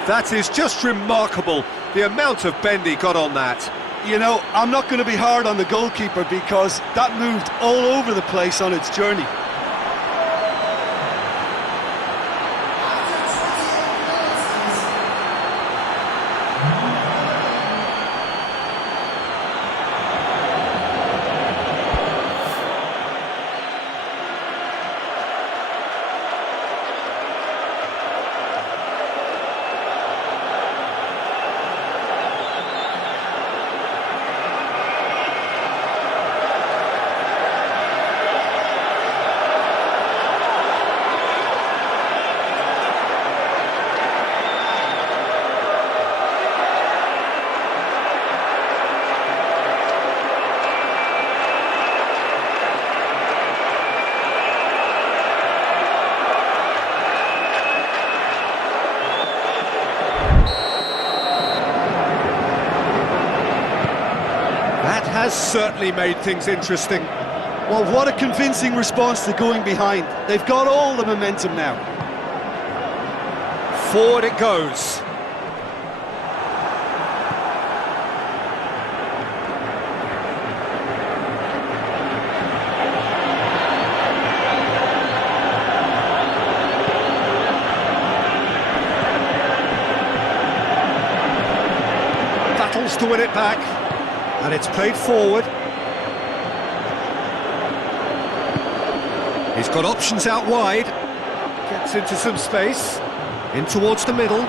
That is just remarkable, the amount of bend he got on that. You know, I'm not going to be hard on the goalkeeper because that moved all over the place on its journey. Has certainly made things interesting. Well, what a convincing response to going behind. They've got all the momentum now. Forward it goes. Battles to win it back. And it's played forward. He's got options out wide. Gets into some space. In towards the middle.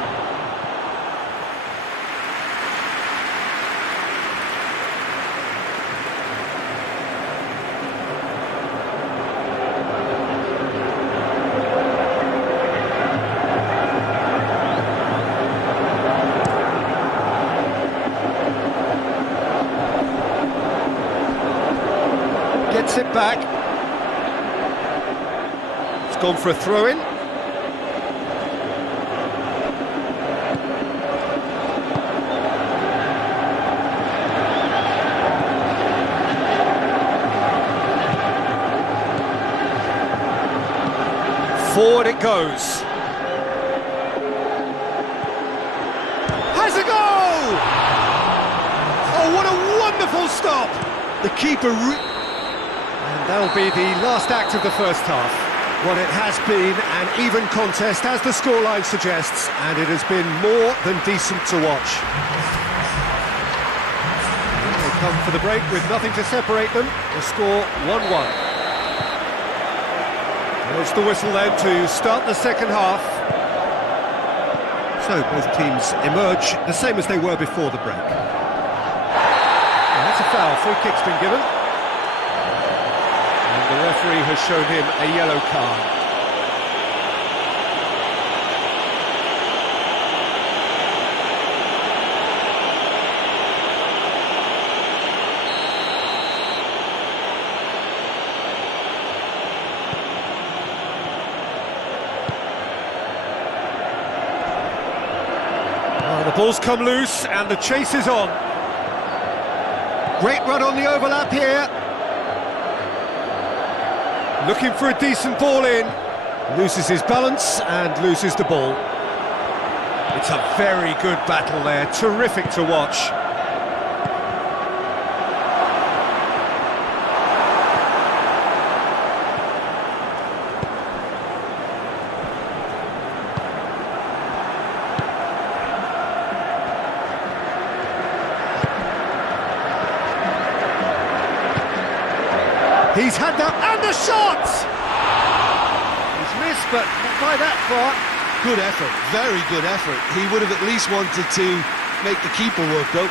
gets it back. It's gone for a throw-in. Forward it goes. Has a goal! Oh, what a wonderful stop! The keeper... And that'll be the last act of the first half. Well, it has been an even contest, as the scoreline suggests, and it has been more than decent to watch. And they come for the break with nothing to separate them. The score 1-1. There's the whistle then to start the second half. So both teams emerge the same as they were before the break. Well, that's a foul. Free kick's been given. And the referee has shown him a yellow card. The ball's come loose and the chase is on. Great run on the overlap here. Looking for a decent ball in. Loses his balance and loses the ball. It's a very good battle there, terrific to watch. He's had that, and the shot! He's missed, but not by that far. Good effort, very good effort. He would have at least wanted to make the keeper work, though.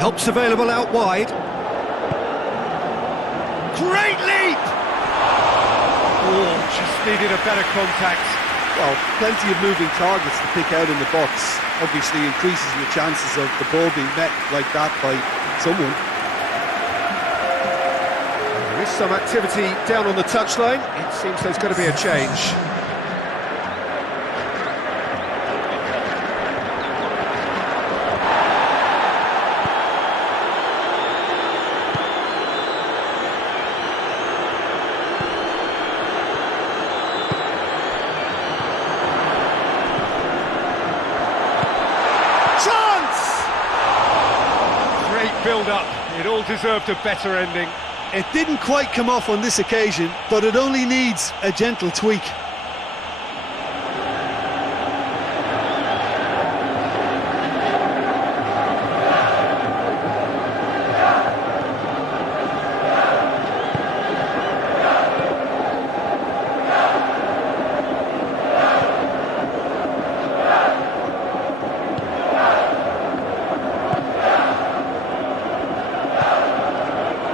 Help's available out wide. Great leap! Oh, just needed a better contact. Well, plenty of moving targets to pick out in the box. Obviously increases your chances of the ball being met like that by someone. There is some activity down on the touchline. It seems there's going to be a change. Build-up, it all deserved a better ending. It didn't quite come off on this occasion, but it only needs a gentle tweak.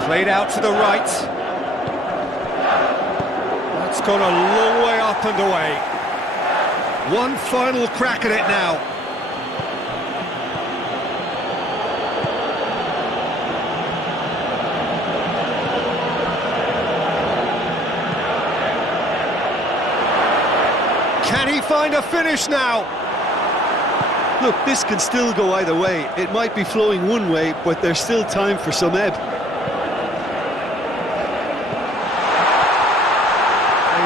Played out to the right. That's gone a long way up and away. One final crack at it now. Can he find a finish now? Look, this can still go either way. It might be flowing one way, but there's still time for some ebb.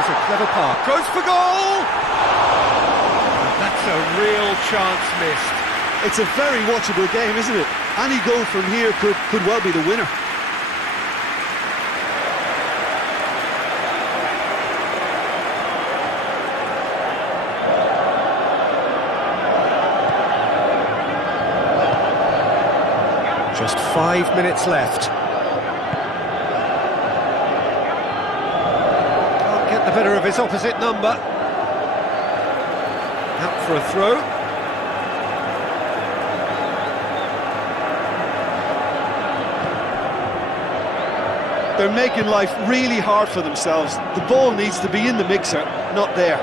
A clever pass. Goes for goal! That's a real chance missed. It's a very watchable game, isn't it? Any goal from here could well be the winner. Just 5 minutes left. Can't get the better of his opposite number. Out for a throw. They're making life really hard for themselves. The ball needs to be in the mixer, not there.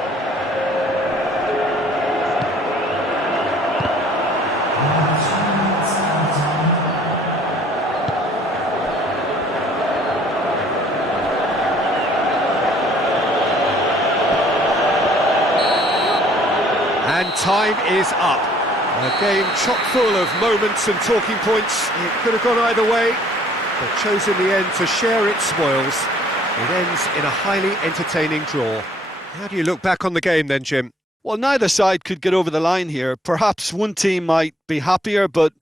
And time is up. A game chock full of moments and talking points. It could have gone either way, but chose in the end to share its spoils. It ends in a highly entertaining draw. How do you look back on the game then, Jim? Well, neither side could get over the line here. Perhaps one team might be happier, but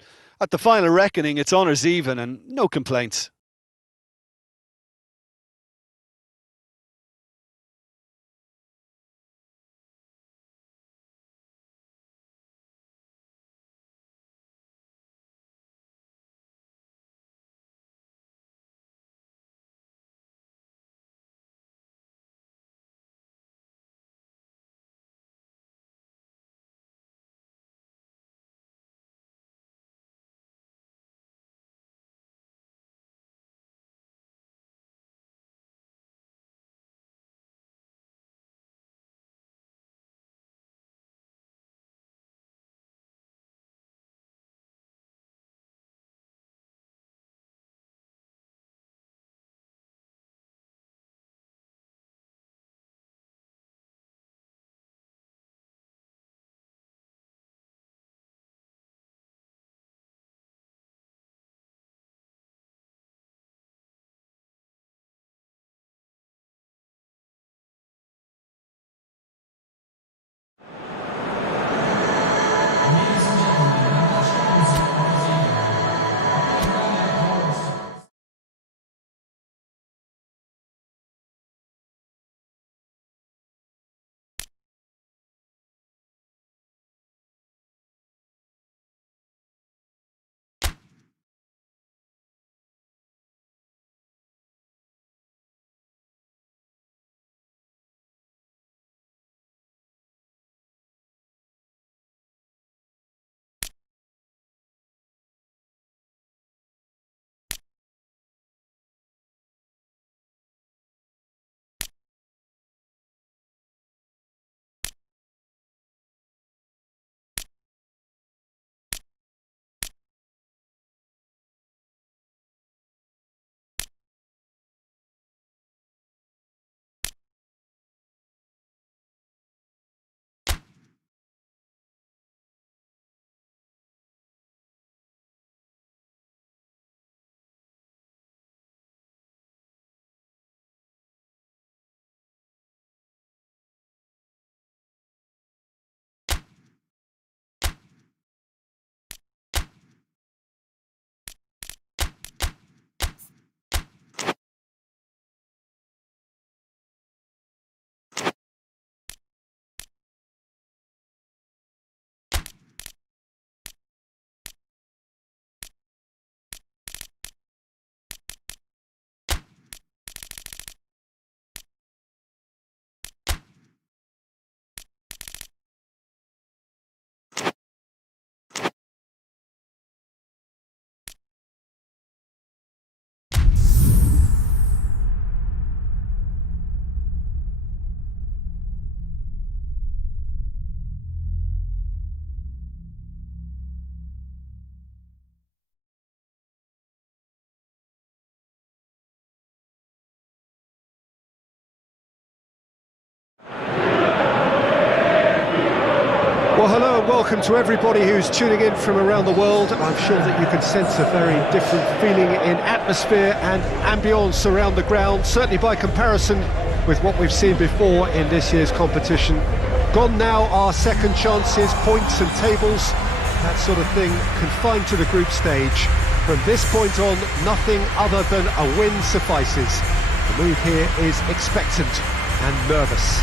at the final reckoning, it's honours even and no complaints. Well, hello and welcome to everybody who's tuning in from around the world. I'm sure that you can sense a very different feeling in atmosphere and ambience around the ground, certainly by comparison with what we've seen before in this year's competition. Gone now are second chances, points and tables, that sort of thing confined to the group stage. From this point on, nothing other than a win suffices. The mood here is expectant and nervous.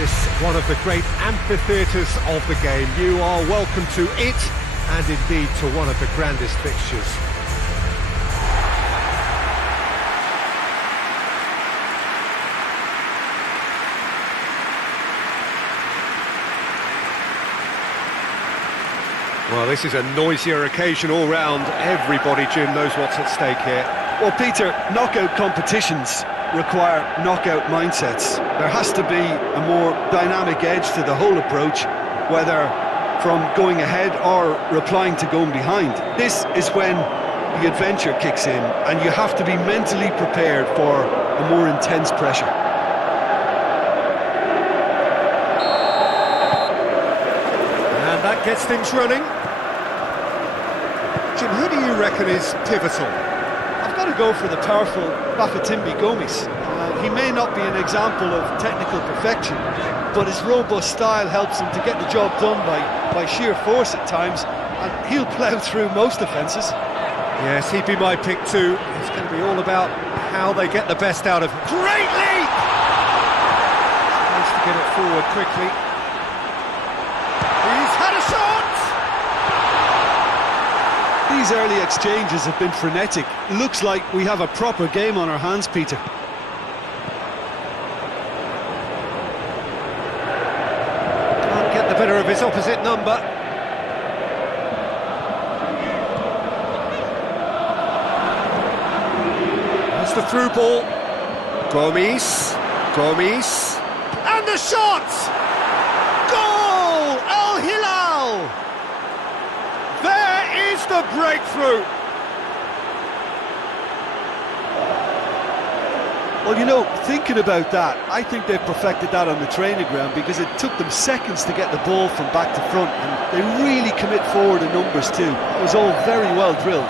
This one of the great amphitheatres of the game. You are welcome to it, and indeed to one of the grandest fixtures. Well, this is a noisier occasion all round. Everybody, Jim, knows what's at stake here. Well, Peter, knockout competitions require knockout mindsets. There has to be a more dynamic edge to the whole approach, whether from going ahead or replying to going behind. This is when the adventure kicks in, and you have to be mentally prepared for a more intense pressure. And that gets things running. Jim, who do you reckon is pivotal? I've got to go for the powerful Bafatimbi Gomis. He may not be an example of technical perfection, but his robust style helps him to get the job done by sheer force at times, and he'll plough through most defences. Yes, he'd be my pick too. It's going to be all about how they get the best out of him. Great leap! Nice to get it forward quickly. He's had a shot! These early exchanges have been frenetic. Looks like we have a proper game on our hands, Peter. Can't get the better of his opposite number. That's the through ball. Gomis. And the shot! Goal! Al Hilal! There is the breakthrough! Well, you know, thinking about that, I think they've perfected that on the training ground, because it took them seconds to get the ball from back to front, and they really commit forward in numbers too. It was all very well drilled.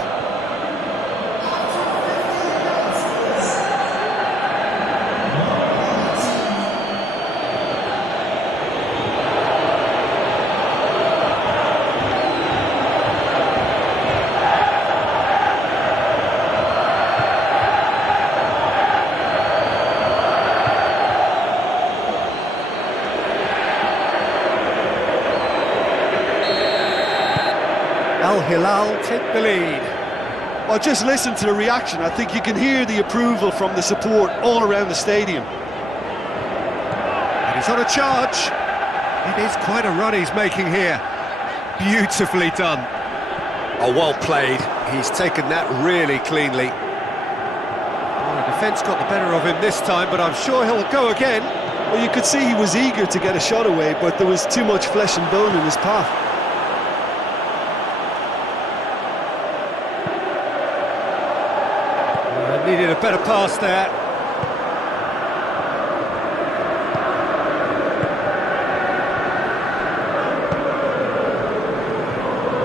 Al Hilal take the lead. Well, just listen to the reaction. I think you can hear the approval from the support all around the stadium. And he's on a charge. It is quite a run he's making here. Beautifully done. Oh, well played. He's taken that really cleanly. Well, the defence got the better of him this time, but I'm sure he'll go again. Well, you could see he was eager to get a shot away, but there was too much flesh and bone in his path. Needed a better pass there.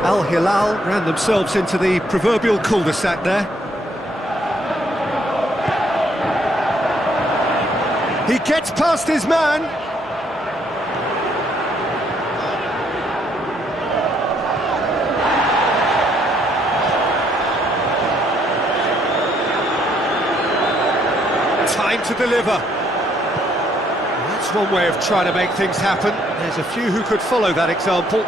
Al Hilal ran themselves into the proverbial cul-de-sac there. He gets past his man. Time to deliver. That's one way of trying to make things happen. There's a few who could follow that example.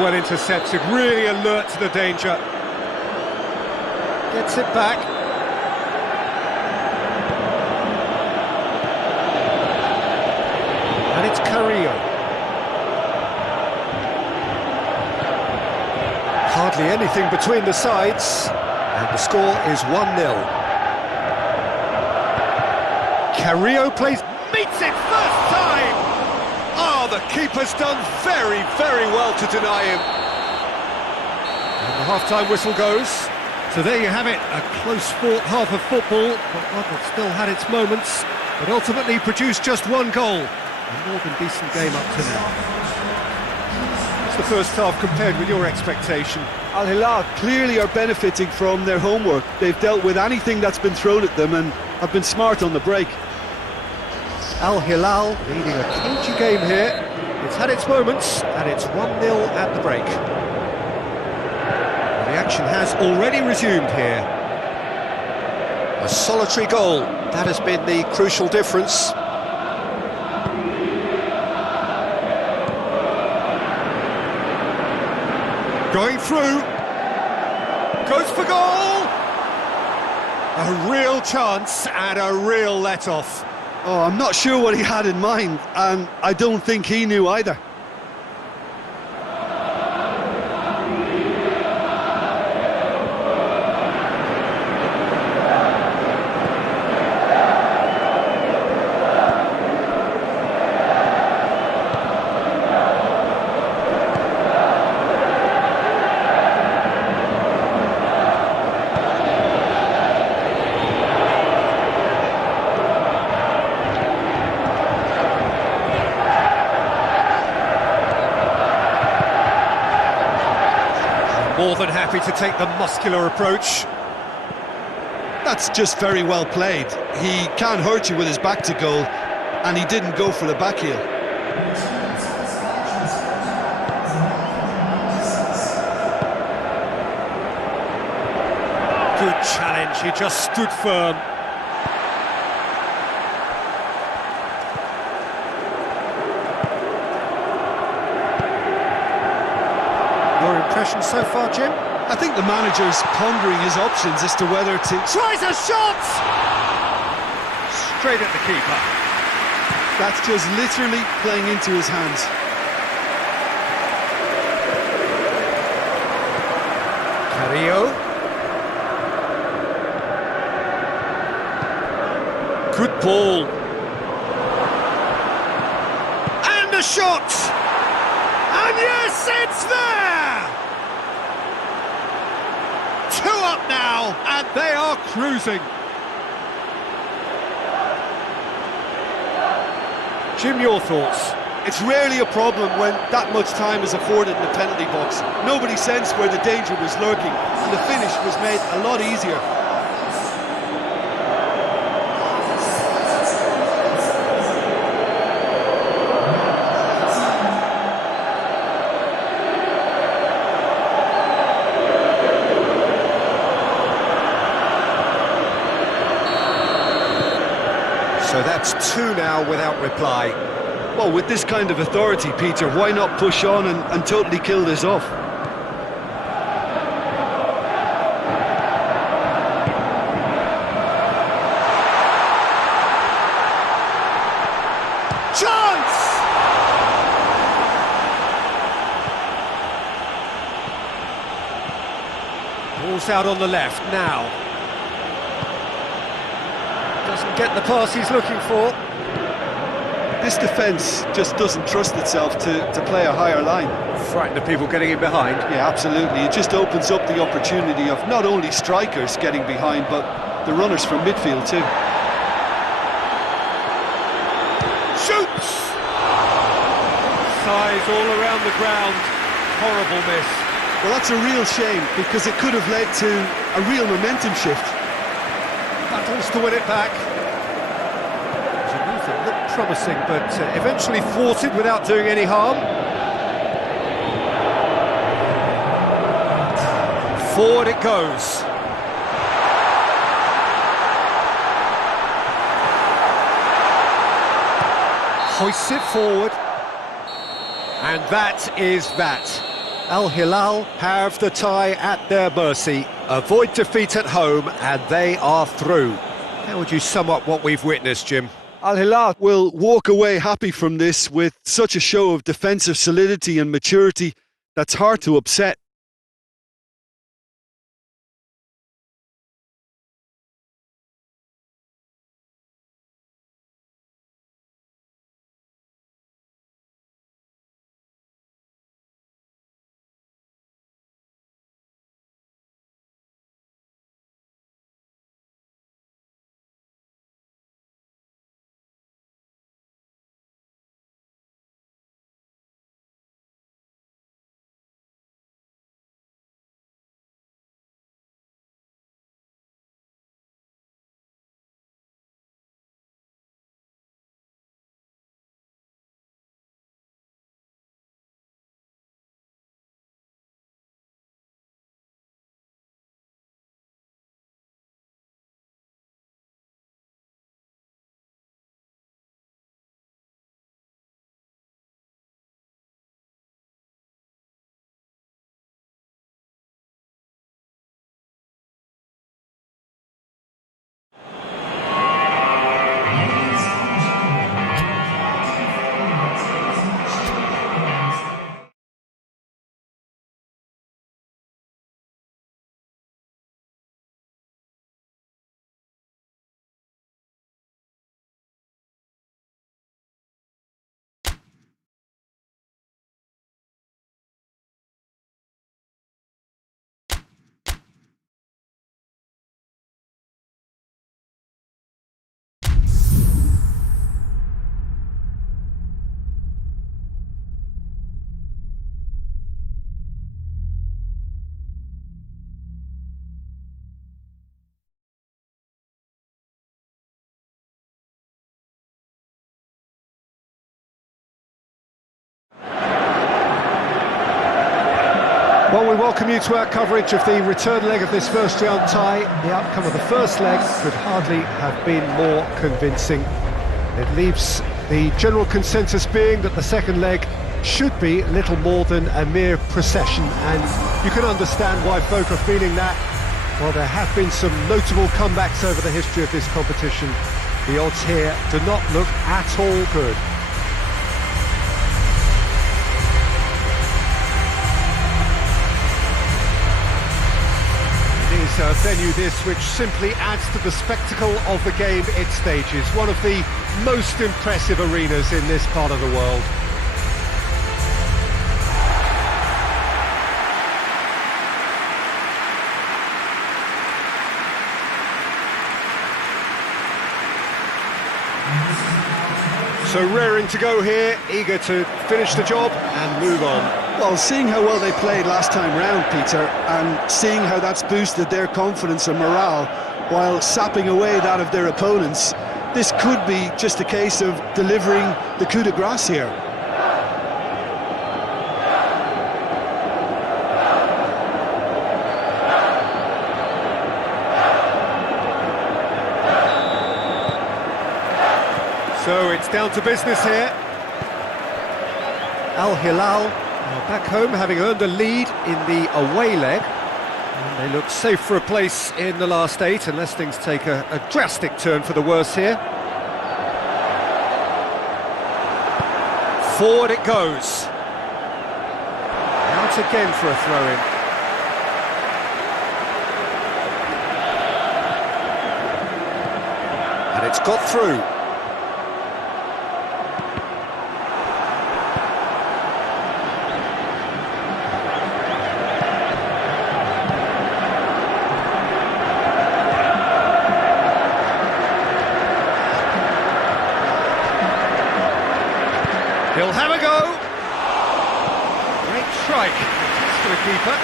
Well intercepted, really alert to the danger. Gets it back. And it's Carrillo. Hardly anything between the sides. And the score is 1-0. Carrillo plays, meets it first time! Oh, the keeper's done very, very well to deny him. And the half-time whistle goes. So there you have it, a close-fought half of football, but one that still had its moments, but ultimately produced just one goal. A more than decent game up to now. How's the first half compared with your expectation? Al Hilal clearly are benefiting from their homework. They've dealt with anything that's been thrown at them and have been smart on the break. Al Hilal leading a cagey game here. It's had its moments, and it's 1-0 at the break. The action has already resumed here. A solitary goal, that has been the crucial difference. Going through, goes for goal! A real chance and a real let-off. Oh, I'm not sure what he had in mind, and I don't think he knew either. More than happy to take the muscular approach. That's just very well played. He can't hurt you with his back to goal, and he didn't go for the back heel. Good challenge, he just stood firm. Your impression so far, Jim? I think the manager's pondering his options as to whether to... Tries a shot! Straight at the keeper. That's just literally playing into his hands. Carrillo. Good ball. And a shot! And yes, it's there! 2 up now, and they are cruising. Jim, your thoughts? It's rarely a problem when that much time is afforded in the penalty box. Nobody sensed where the danger was lurking, and the finish was made a lot easier. So that's 2 now without reply. Well, with this kind of authority, Peter, why not push on and totally kill this off? Chance! Ball's out on the left now. Doesn't get the pass he's looking for. This defence just doesn't trust itself to play a higher line. Frightened of people getting in behind. Yeah, absolutely. It just opens up the opportunity of not only strikers getting behind, but the runners from midfield too. Shoots! Size all around the ground. Horrible miss. Well, that's a real shame, because it could have led to a real momentum shift. Battles to win it back. It looked promising, but eventually thwarted without doing any harm. Forward it goes. Hoists it forward. And that is that. Al Hilal have the tie at their mercy, avoid defeat at home, and they are through. How would you sum up what we've witnessed, Jim? Al Hilal will walk away happy from this with such a show of defensive solidity and maturity that's hard to upset. Well, we welcome you to our coverage of the return leg of this first round tie. The outcome of the first leg could hardly have been more convincing. It leaves the general consensus being that the second leg should be little more than a mere procession, and you can understand why folk are feeling that. Well, there have been some notable comebacks over the history of this competition. The odds here do not look at all good. It is a venue this which simply adds to the spectacle of the game it stages. One of the most impressive arenas in this part of the world. So raring to go here, eager to finish the job and move on. Well, seeing how well they played last time round, Peter, and seeing how that's boosted their confidence and morale while sapping away that of their opponents, this could be just a case of delivering the coup de grace here. So it's down to business here. Al Hilal back home, having earned a lead in the away leg. And they look safe for a place in the last 8, unless things take a drastic turn for the worse here. Forward it goes. Out again for a throw-in. And it's got through. He'll have a go. Great strike. For the keeper.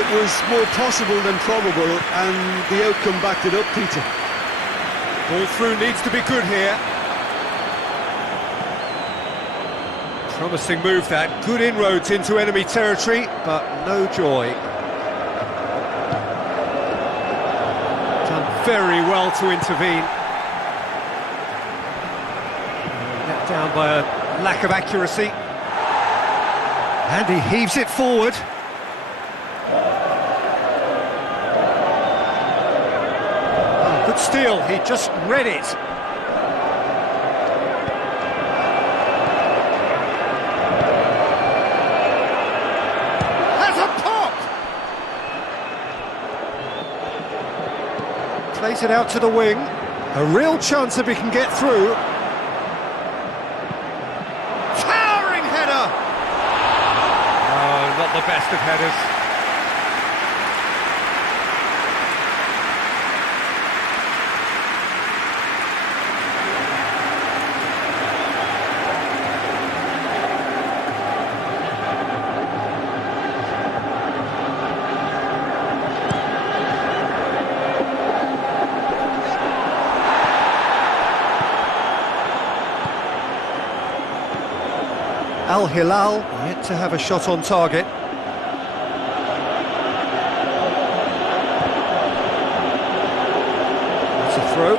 It was more possible than probable, and the outcome backed it up, Peter. Ball through needs to be good here. Promising move that. Good inroads into enemy territory, but no joy. Done very well to intervene. Let down by a lack of accuracy, and he heaves it forward. Oh, good steal, he just read it. Has a pop! Plays it out to the wing. A real chance if he can get through. Not the best of headers. Al Hilal yet to have a shot on target. That's a throw.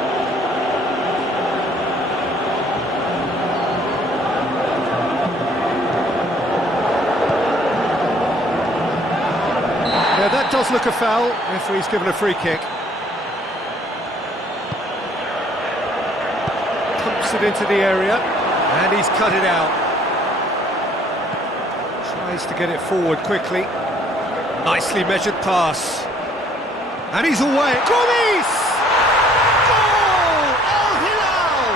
Yeah, that does look a foul. Referee's given a free kick. Pumps it into the area, and he's cut it out. Tries to get it forward quickly. Nicely measured pass. And he's away. Grupos! Goal! Al Hilal!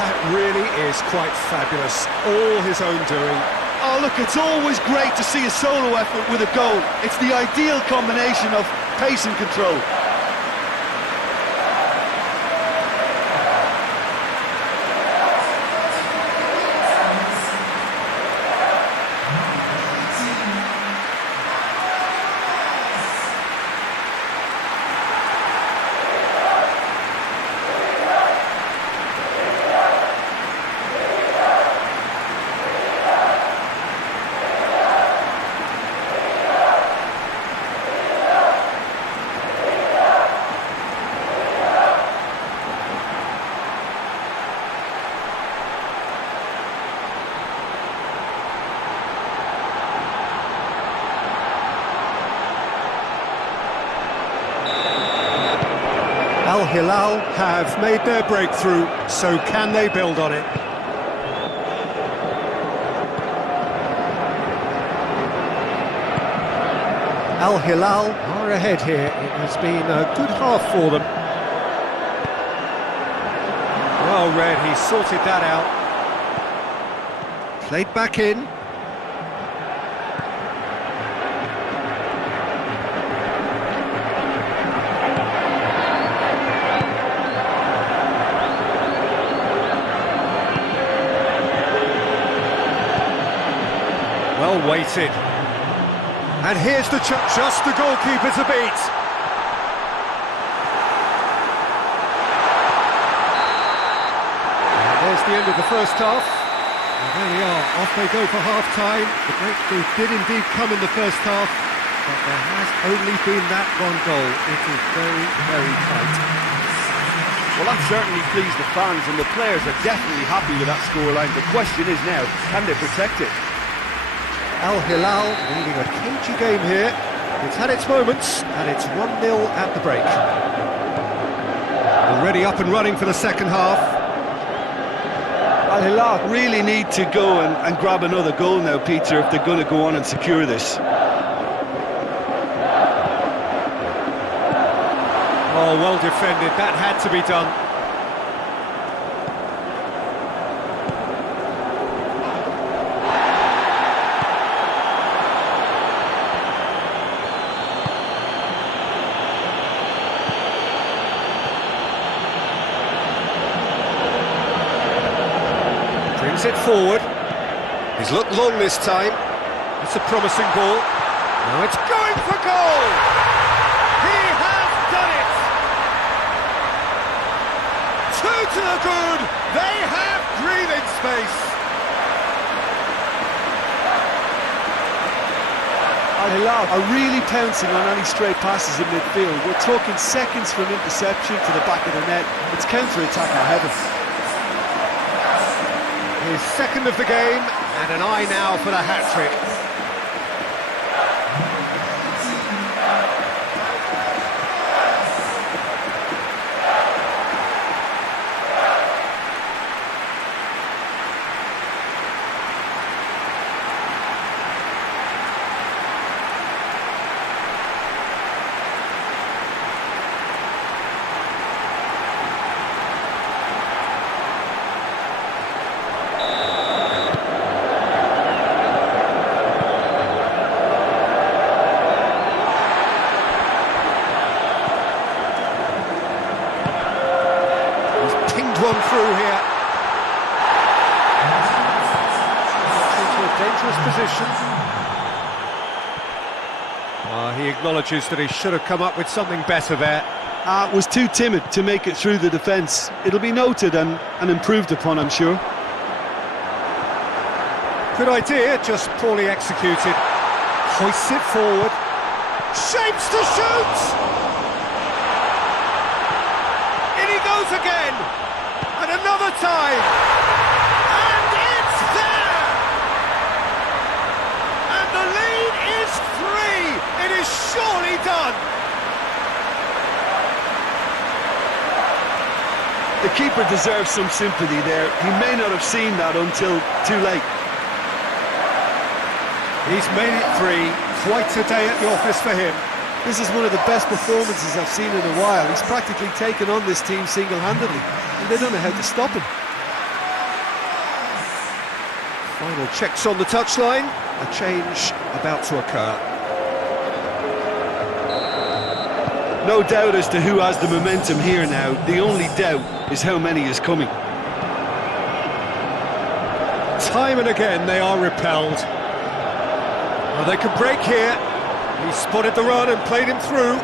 That really is quite fabulous. All his own doing. Oh, look, it's always great to see a solo effort with a goal. It's the ideal combination of pace and control. Al Hilal have made their breakthrough, so can they build on it? Al Hilal are ahead here. It has been a good half for them. Well read, he sorted that out. Played back in. Well weighted. And here's the just the goalkeeper to beat. And there's the end of the first half. And there we are, off they go for half-time. The breakthrough did indeed come in the first half, but there has only been that one goal. It is very, very tight. Well, that certainly pleased the fans, and the players are definitely happy with that scoreline. The question is now, can they protect it? Al Hilal leading a cagey game here. It's had its moments, and it's 1-0 at the break. Already up and running for the second half. Al Hilal really need to go and grab another goal now, Peter, if they're going to go on and secure this. Oh, well defended. That had to be done. Brings it forward. He's looked long this time. It's a promising ball. Now it's going for goal! He has done it! Two to the good! They have breathing space! Al Hilal are really pouncing on any straight passes in midfield. We're talking seconds from interception to the back of the net. It's counter-attack in heaven. His second of the game, and an eye now for the hat-trick. One through here. Into a dangerous position. He acknowledges that he should have come up with something better there. Was too timid to make it through the defence. It'll be noted and improved upon, I'm sure. Good idea, just poorly executed. Hoists it forward. Shapes to shoot! In he goes again! And another time! And it's there! And the lead is 3! It is surely done! The keeper deserves some sympathy there. He may not have seen that until too late. He's made it 3. Quite a day at the office for him. This is one of the best performances I've seen in a while. He's practically taken on this team single-handedly, and they don't know how to stop him. Final checks on the touchline. A change about to occur. No doubt as to who has the momentum here now. The only doubt is how many is coming. Time and again they are repelled. Well, they could break here. He spotted the run and played him through.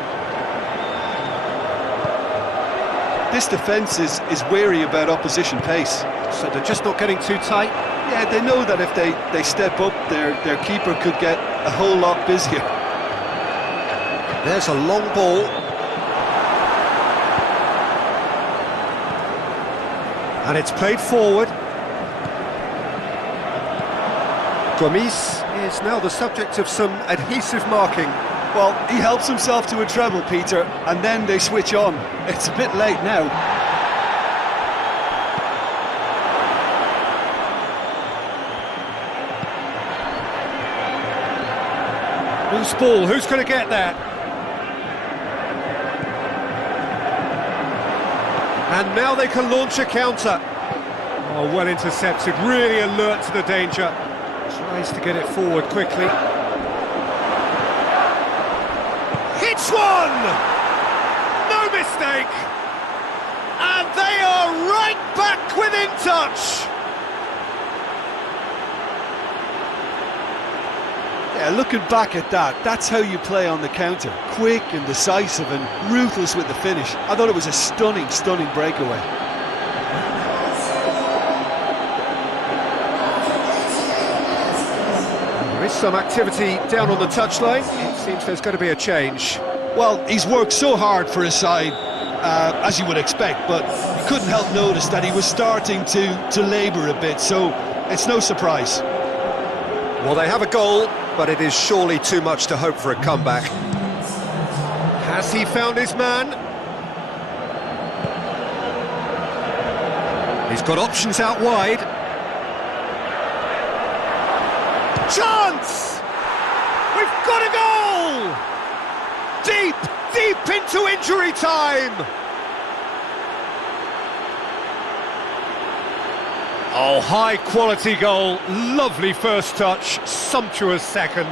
This defence is wary about opposition pace. So they're just not getting too tight. Yeah, they know that if they step up, their keeper could get a whole lot busier. There's a long ball. And it's played forward. Gomis is now the subject of some adhesive marking. Well, he helps himself to a treble, Peter, and then they switch on. It's a bit late now. Loose ball, who's going to get that? And now they can launch a counter. Oh, well intercepted, really alert to the danger. Tries to get it forward quickly. Hits one! No mistake! And they are right back within touch! Yeah, looking back at that, that's how you play on the counter. Quick and decisive and ruthless with the finish. I thought it was a stunning, stunning breakaway. There is some activity down on the touchline. It seems there's going to be a change. Well, he's worked so hard for his side, as you would expect, but you couldn't help notice that he was starting to labour a bit, so it's no surprise. Well, they have a goal, but it is surely too much to hope for a comeback. Has he found his man? He's got options out wide. Chance! We've got a goal! Deep, deep into injury time! Oh, high-quality goal, lovely first touch, sumptuous second.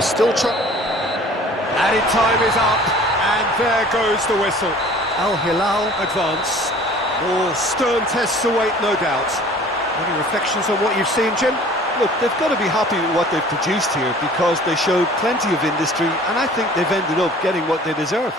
Still added time is up, and there goes the whistle. Al Hilal advance. More stern tests await, no doubt. Any reflections on what you've seen, Jim? Look, they've got to be happy with what they've produced here because they showed plenty of industry, and I think they've ended up getting what they deserve.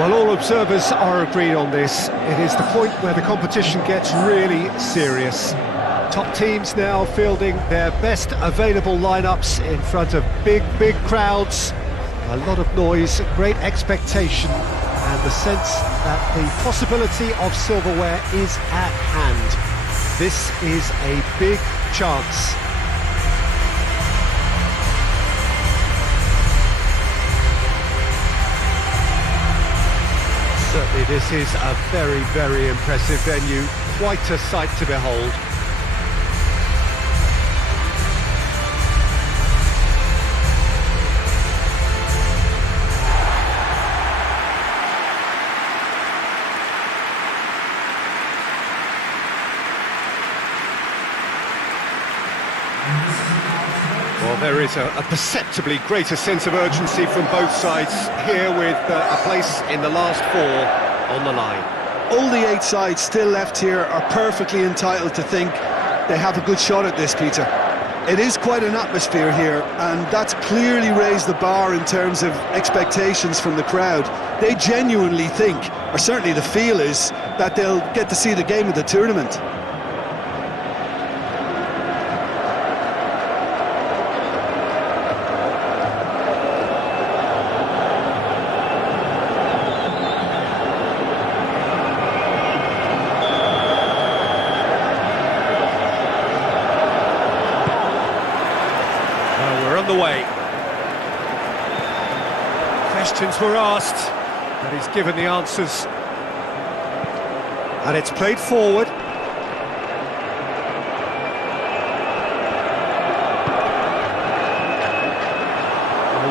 Well, all observers are agreed on this. It is the point where the competition gets really serious. Top teams now fielding their best available lineups in front of big crowds. A lot of noise, great expectation, and the sense that the possibility of silverware is at hand. This is a big chance. Certainly this is a very impressive venue, quite a sight to behold. Well, there is a perceptibly greater sense of urgency from both sides here, with a place in the last four on the line. All the 8 sides still left here are perfectly entitled to think they have a good shot at this, Peter. It is quite an atmosphere here, and that's clearly raised the bar in terms of expectations from the crowd. They genuinely think, or certainly the feel is, that they'll get to see the game of the tournament. Way. Questions were asked, but he's given the answers. And it's played forward.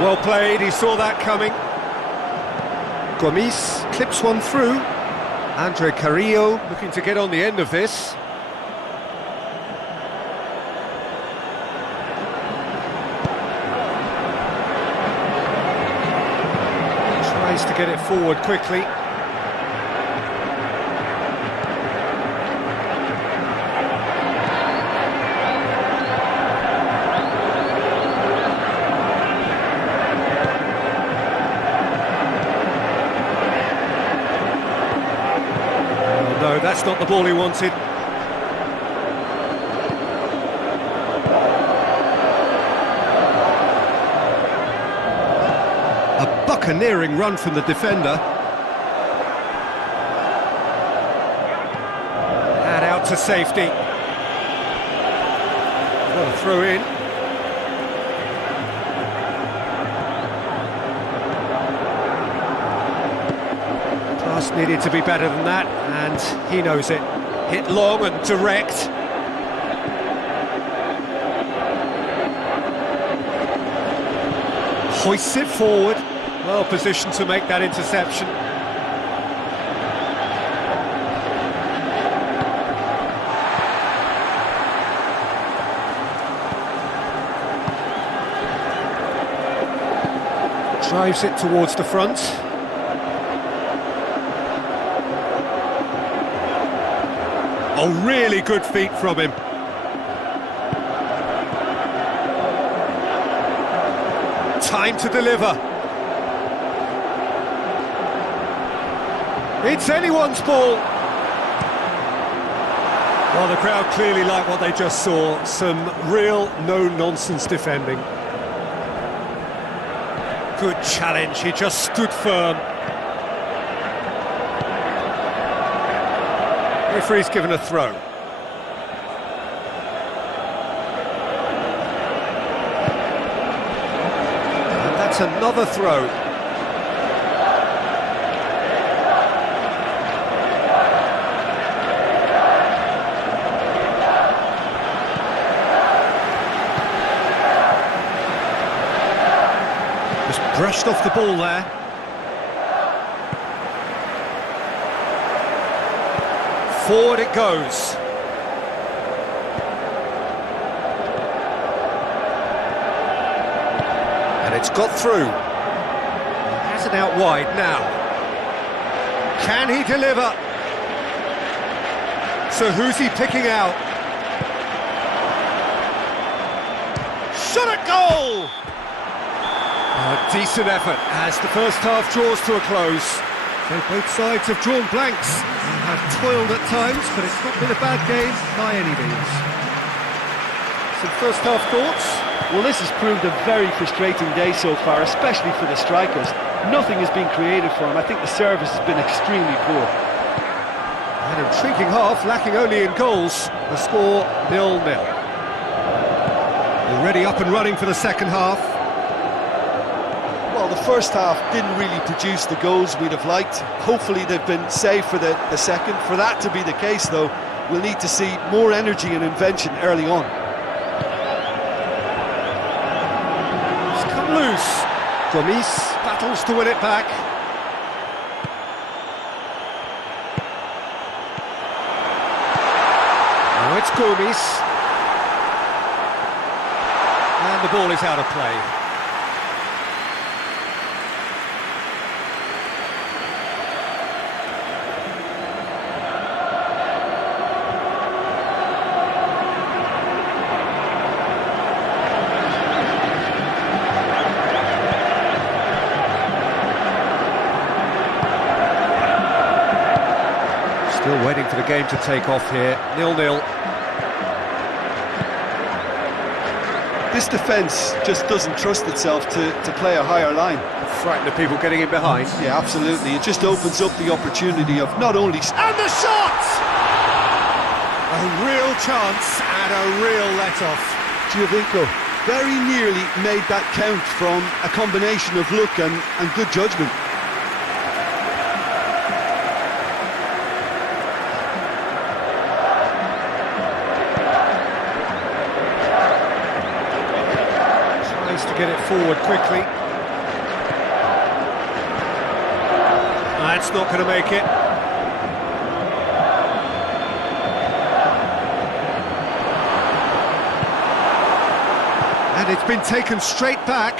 Well played, he saw that coming. Gomis clips one through. Andre Carrillo looking to get on the end of this. To get it forward quickly. Oh, no, that's not the ball he wanted. Buccaneering run from the defender. And out to safety. Got a throw in. Pass needed to be better than that, and he knows it. Hit long and direct. Hoists it forward. Well positioned to make that interception. Drives it towards the front. Oh, really good feet from him. Time to deliver. It's anyone's ball. Well, the crowd clearly like what they just saw. Some real no-nonsense defending. Good challenge, he just stood firm. Referee's given a throw. And that's another throw. Brushed off the ball there. Forward it goes. And it's got through. Has it out wide now. Can he deliver? So who's he picking out? Shot at goal! A decent effort as the first half draws to a close. So both sides have drawn blanks and have toiled at times, but it's not been a bad game by any means. Some first half thoughts? Well, this has proved a very frustrating day so far, especially for the strikers. Nothing has been created for them. I think the service has been extremely poor. An intriguing half, lacking only in goals. The score 0-0. Already up and running for the second half. Well, the first half didn't really produce the goals we'd have liked. Hopefully they've been saved for the second. For that to be the case, though, we'll need to see more energy and invention early on. It's come loose. Gomis battles to win it back. Now it's Gomis. And the ball is out of play. Still waiting for the game to take off here, 0-0. This defence just doesn't trust itself to play a higher line. Frightened of people getting in behind. Yeah, absolutely. It just opens up the opportunity of not only... And the shot! A real chance and a real let-off. Giovinco very nearly made that count from a combination of luck and good judgment. To get it forward quickly. That's not going to make it. And it's been taken straight back.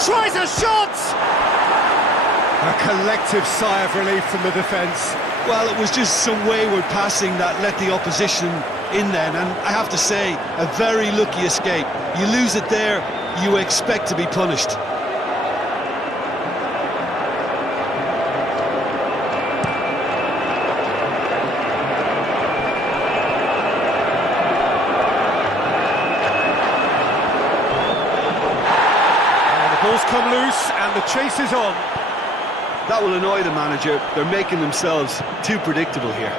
Tries a shot! A collective sigh of relief from the defence. Well, it was just some wayward passing that let the opposition in then, and I have to say, a very lucky escape. You lose it there, you expect to be punished. And the ball's come loose, and the chase is on. That will annoy the manager. They're making themselves too predictable here.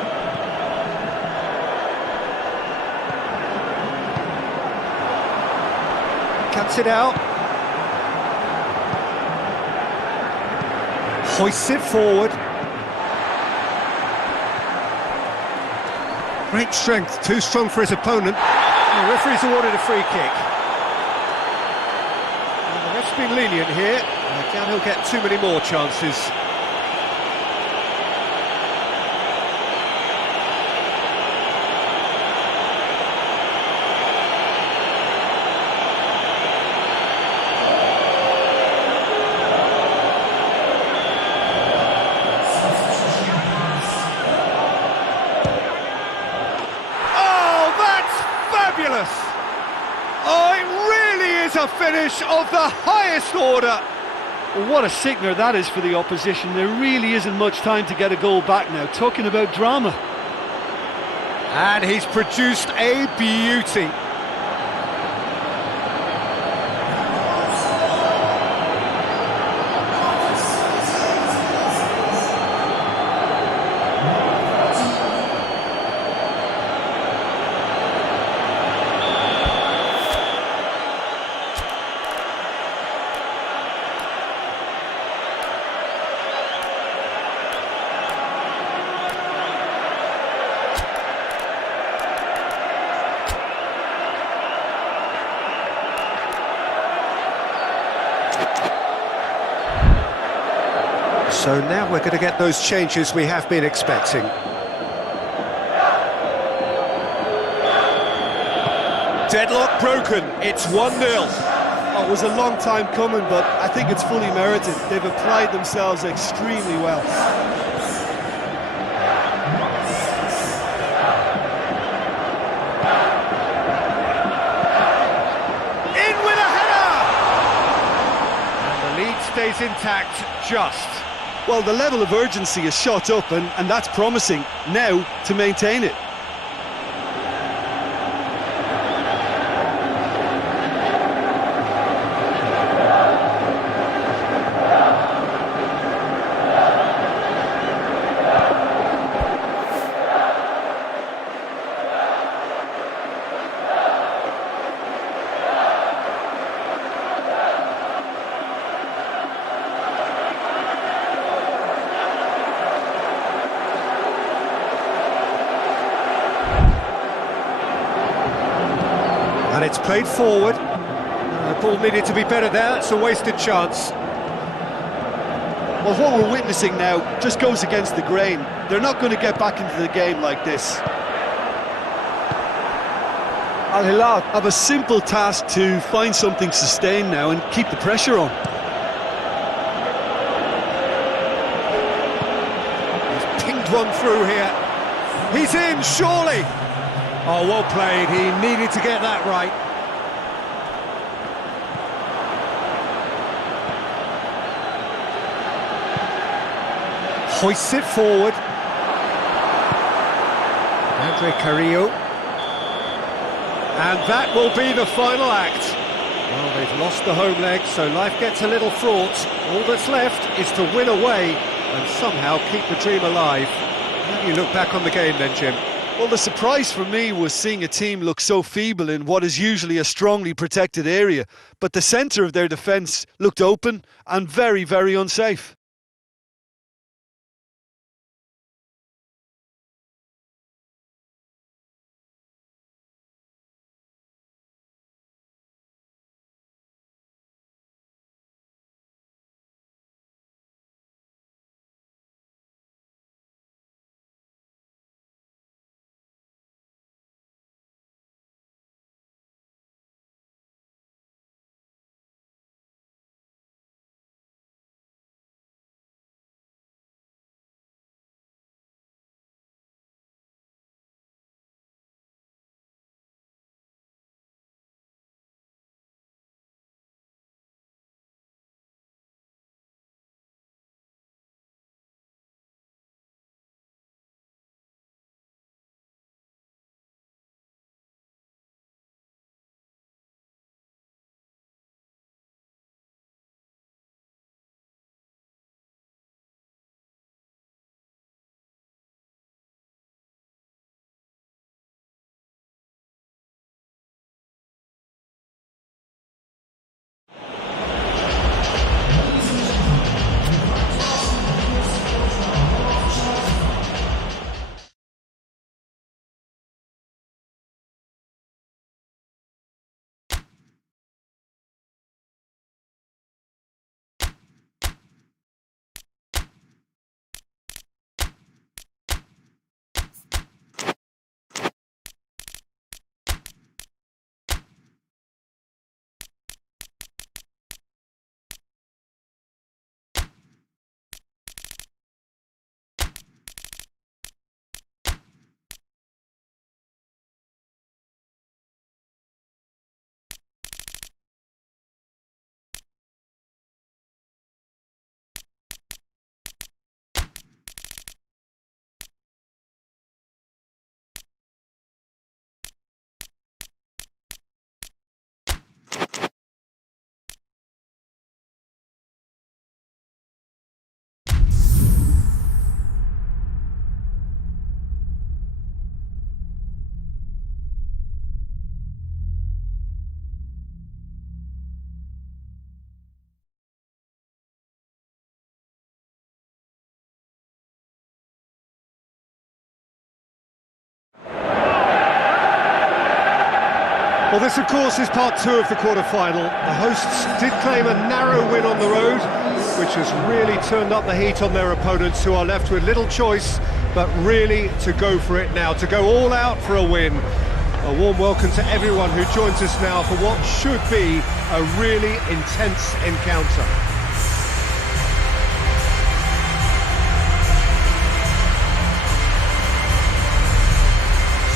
Cuts it out. Hoists it forward. Great strength, too strong for his opponent. And the referee's awarded a free kick. And the ref's been lenient here. I doubt he'll get too many more chances. Oh, it really is a finish of the highest order. Well, what a sickener that is for the opposition. There really isn't much time to get a goal back now. Talking about drama. And he's produced a beauty. So now we're going to get those changes we have been expecting. Deadlock broken, it's 1-0. Oh, it was a long time coming, but I think it's fully merited. They've applied themselves extremely well. stays intact, just. Well, the level of urgency is shot up, and that's promising. Now to maintain it. And it's played forward. The ball needed to be better there, it's a wasted chance. Well, what we're witnessing now just goes against the grain. They're not going to get back into the game like this. Al Hilal have a simple task to find something sustained now and keep the pressure on. He's pinged one through here. He's in, surely! Oh, well played, he needed to get that right. Hoists it forward. Andre Carrillo. And that will be the final act. Well, they've lost the home leg, so life gets a little fraught. All that's left is to win away and somehow keep the dream alive. How do you look back on the game then, Jim? Well, the surprise for me was seeing a team look so feeble in what is usually a strongly protected area, but the centre of their defence looked open and very, very unsafe. Well, this, of course, is part two of the quarter-final. The hosts did claim a narrow win on the road, which has really turned up the heat on their opponents, who are left with little choice but really to go for it now, to go all out for a win. A warm welcome to everyone who joins us now for what should be a really intense encounter.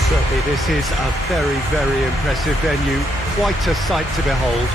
Certainly this is a very, very impressive venue, quite a sight to behold.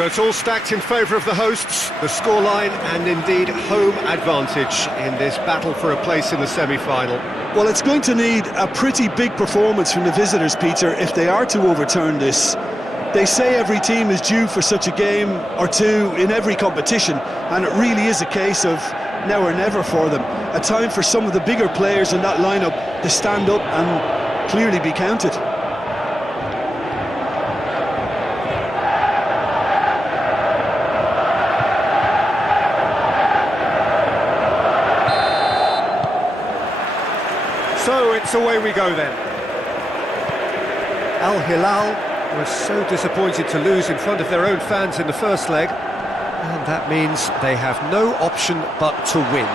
So it's all stacked in favour of the hosts, the scoreline and indeed home advantage in this battle for a place in the semi-final. Well, it's going to need a pretty big performance from the visitors, Peter, if they are to overturn this. They say every team is due for such a game or two in every competition, and it really is a case of now or never for them. A time for some of the bigger players in that lineup to stand up and clearly be counted. So it's away we go then. Al Hilal was so disappointed to lose in front of their own fans in the first leg, and that means they have no option but to win.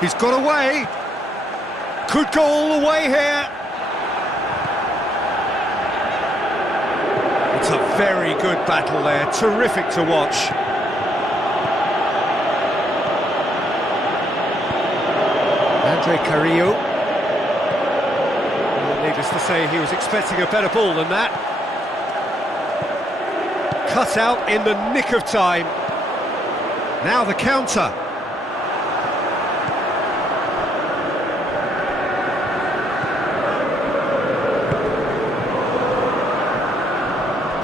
He's got away. Could go all the way here. It's a very good battle there, terrific to watch. Andre Carrillo. Needless to say, he was expecting a better ball than that. Cut out in the nick of time. Now the counter.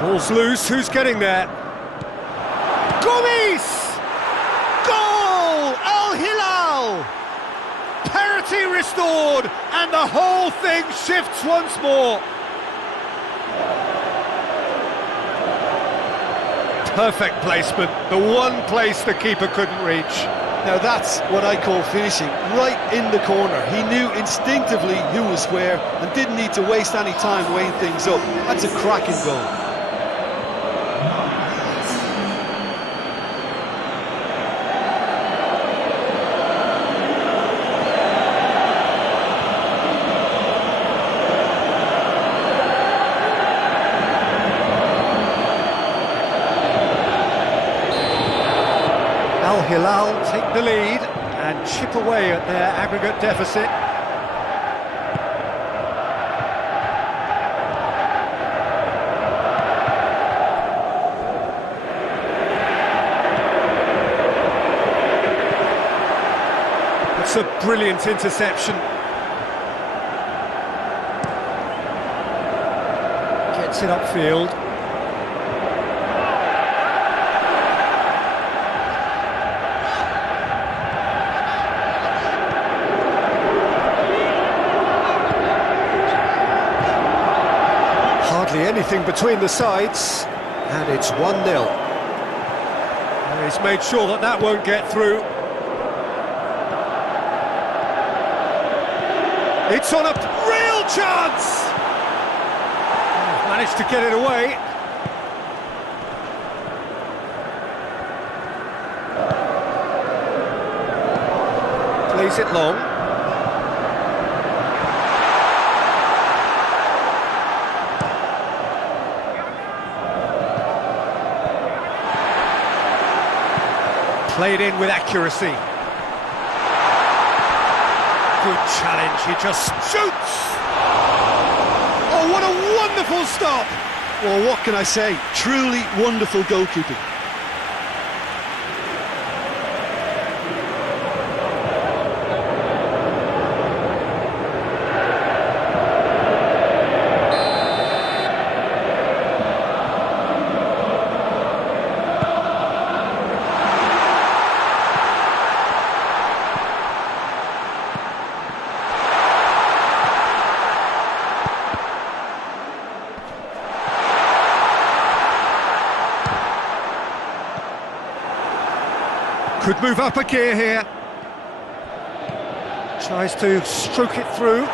Ball's loose, who's getting there? Gomis! Goal! Al Hilal! Parity restored, and the whole thing shifts once more. Perfect placement, the one place the keeper couldn't reach. Now that's what I call finishing, right in the corner. He knew instinctively who was where and didn't need to waste any time weighing things up. That's a cracking goal. Al Hilal take the lead and chip away at their aggregate deficit. It's a brilliant interception. Gets it upfield. Anything between the sides, and it's 1-0. He's made sure that that won't get through. It's on a real chance! Managed to get it away. Plays it long. Played in with accuracy. Good challenge, he just shoots! Oh, what a wonderful stop! Well, what can I say? Truly wonderful goalkeeping. Could move up a gear here. Tries to stroke it through.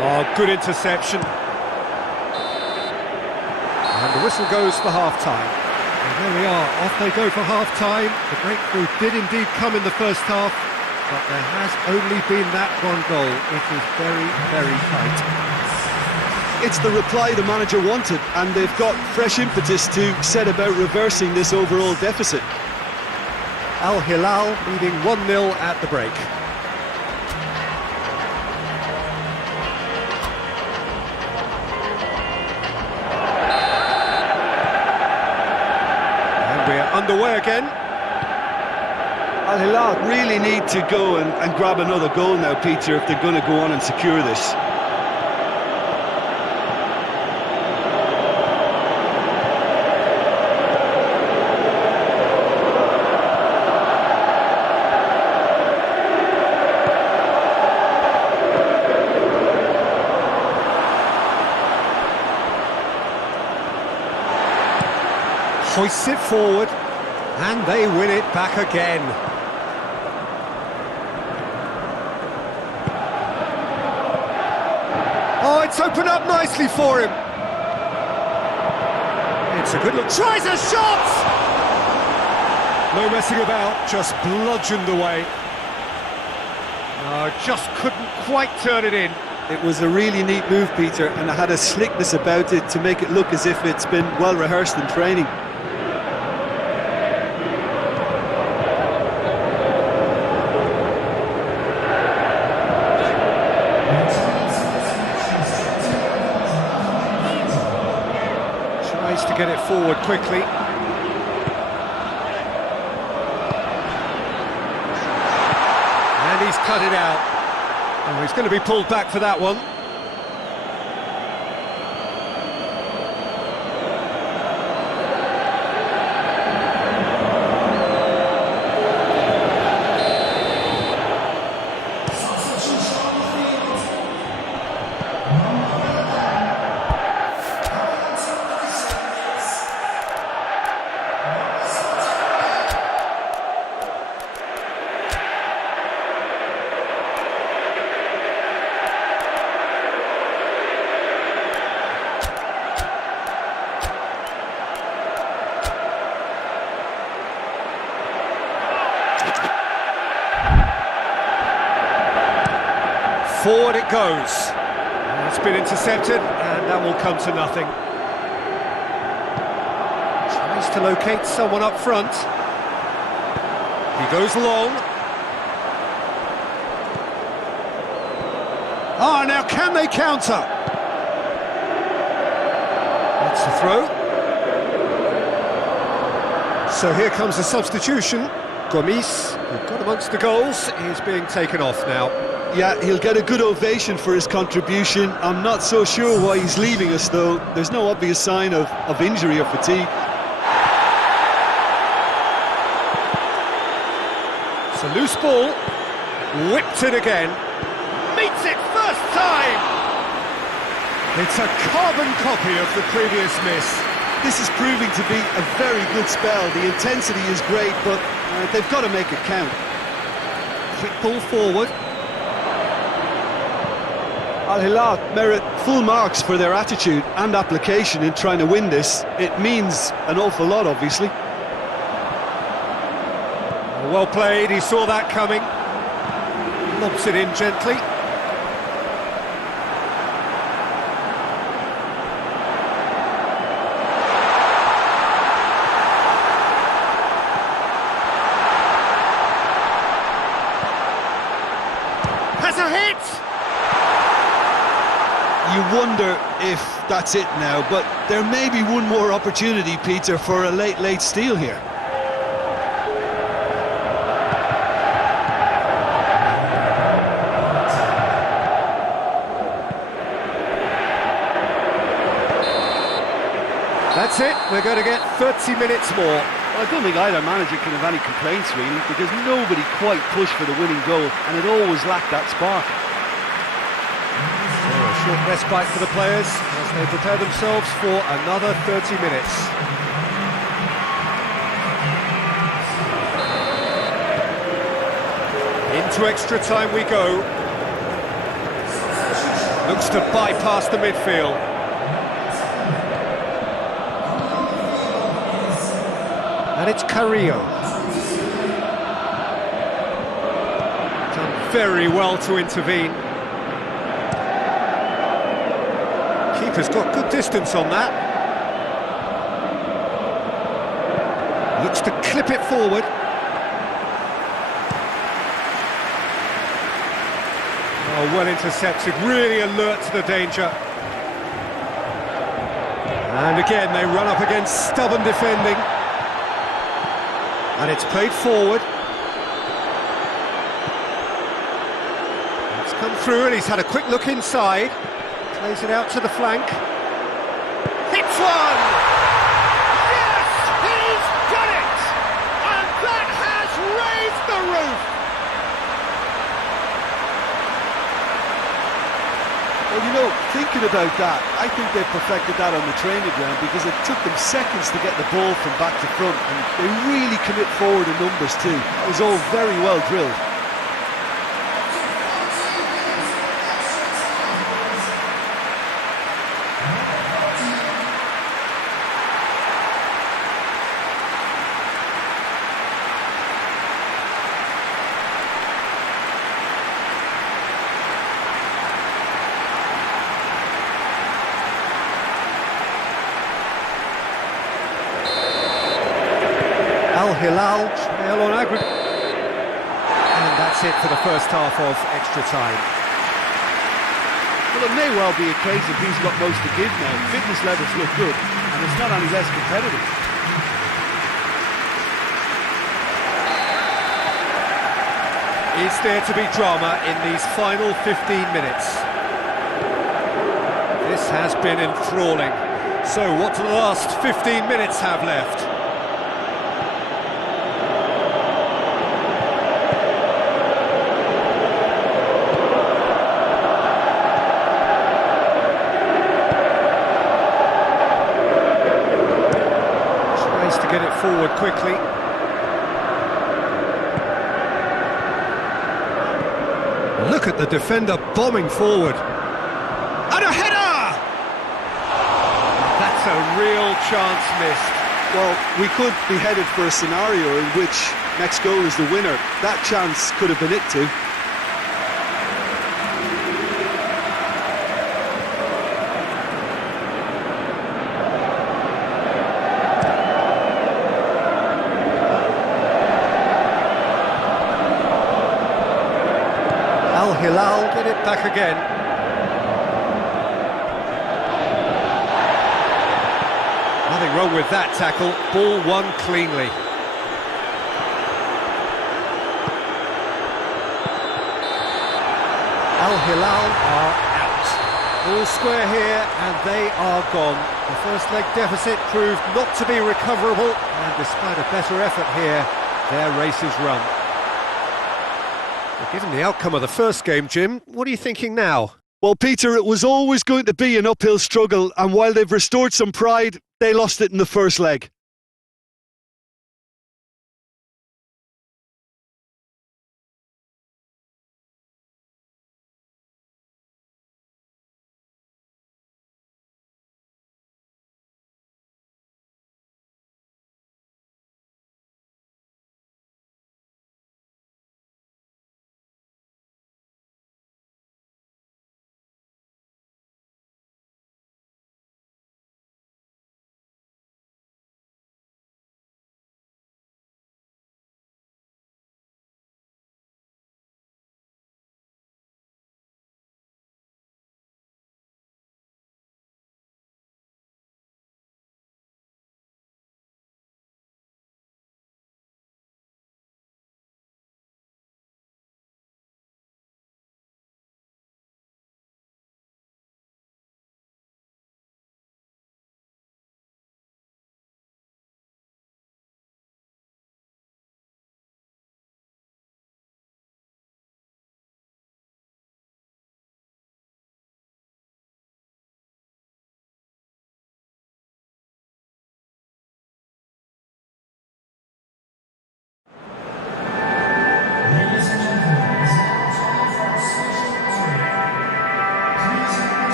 Oh, good interception. And the whistle goes for half-time. And there we are, off they go for half-time. The breakthrough did indeed come in the first half, but there has only been that one goal. It is very, very tight. It's the reply the manager wanted, and they've got fresh impetus to set about reversing this overall deficit. Al Hilal leading 1-0 at the break. And we're underway again. Al Hilal really need to go and grab another goal now, Peter, if they're going to go on and secure this. Hoists it forward, and they win it back again. Oh, it's opened up nicely for him. It's a good look. Tries a shot! No messing about, just bludgeoned away. No, just couldn't quite turn it in. It was a really neat move, Peter, and it had a slickness about it to make it look as if it's been well rehearsed in training. Tries to get it forward quickly. And he's cut it out. Oh, he's going to be pulled back for that one. Forward it goes. It's been intercepted, and that will come to nothing. Tries to locate someone up front. He goes long. Ah, now can they counter? That's the throw. So here comes the substitution. Gomis, who got amongst the goals, is being taken off now. Yeah, he'll get a good ovation for his contribution. I'm not so sure why he's leaving us, though. There's no obvious sign of injury or fatigue. It's a loose ball. Whipped it again. Meets it first time! It's a carbon copy of the previous miss. This is proving to be a very good spell. The intensity is great, but they've got to make it count. Quick ball forward. Al Hilal merit full marks for their attitude and application in trying to win this. It means an awful lot, obviously. Well played, he saw that coming. Lobs it in gently. Has a hit! You wonder if that's it now, but there may be one more opportunity, Peter, for a late steal here. That's it, we're going to get 30 minutes more. Well, I don't think either manager can have any complaints, really, because nobody quite pushed for the winning goal, and it always lacked that spark. A short respite for the players as they prepare themselves for another 30 minutes. Into extra time we go. Looks to bypass the midfield. And it's Carrillo. Done very well to intervene. Keeper's got good distance on that. Looks to clip it forward. Oh, well intercepted, really alert to the danger. And again, they run up against stubborn defending. And it's played forward. It's come through and he's had a quick look inside. Plays it out to the flank. Hits one! Yes! He's done it! And that has raised the roof! Well, you know, thinking about that, I think they perfected that on the training ground because it took them seconds to get the ball from back to front, and they really commit forward in numbers too. It was all very well drilled. Hilal trail on aggregate. And that's it for the first half of extra time. Well, it may well be a case of he's got most to give now. Fitness levels look good, and it's not any less competitive. Is there to be drama in these final 15 minutes? This has been enthralling. So what do the last 15 minutes have left? Get it forward quickly. Look at the defender bombing forward. And a header! That's a real chance missed. Well, we could be headed for a scenario in which next goal is the winner. That chance could have been it too. Hilal get it back again. Nothing wrong with that tackle. Ball won cleanly. Al Hilal are out. All square here and they are gone. The first leg deficit proved not to be recoverable, and despite a better effort here, their race is run. Given the outcome of the first game, Jim, what are you thinking now? Well, Peter, it was always going to be an uphill struggle, and while they've restored some pride, they lost it in the first leg.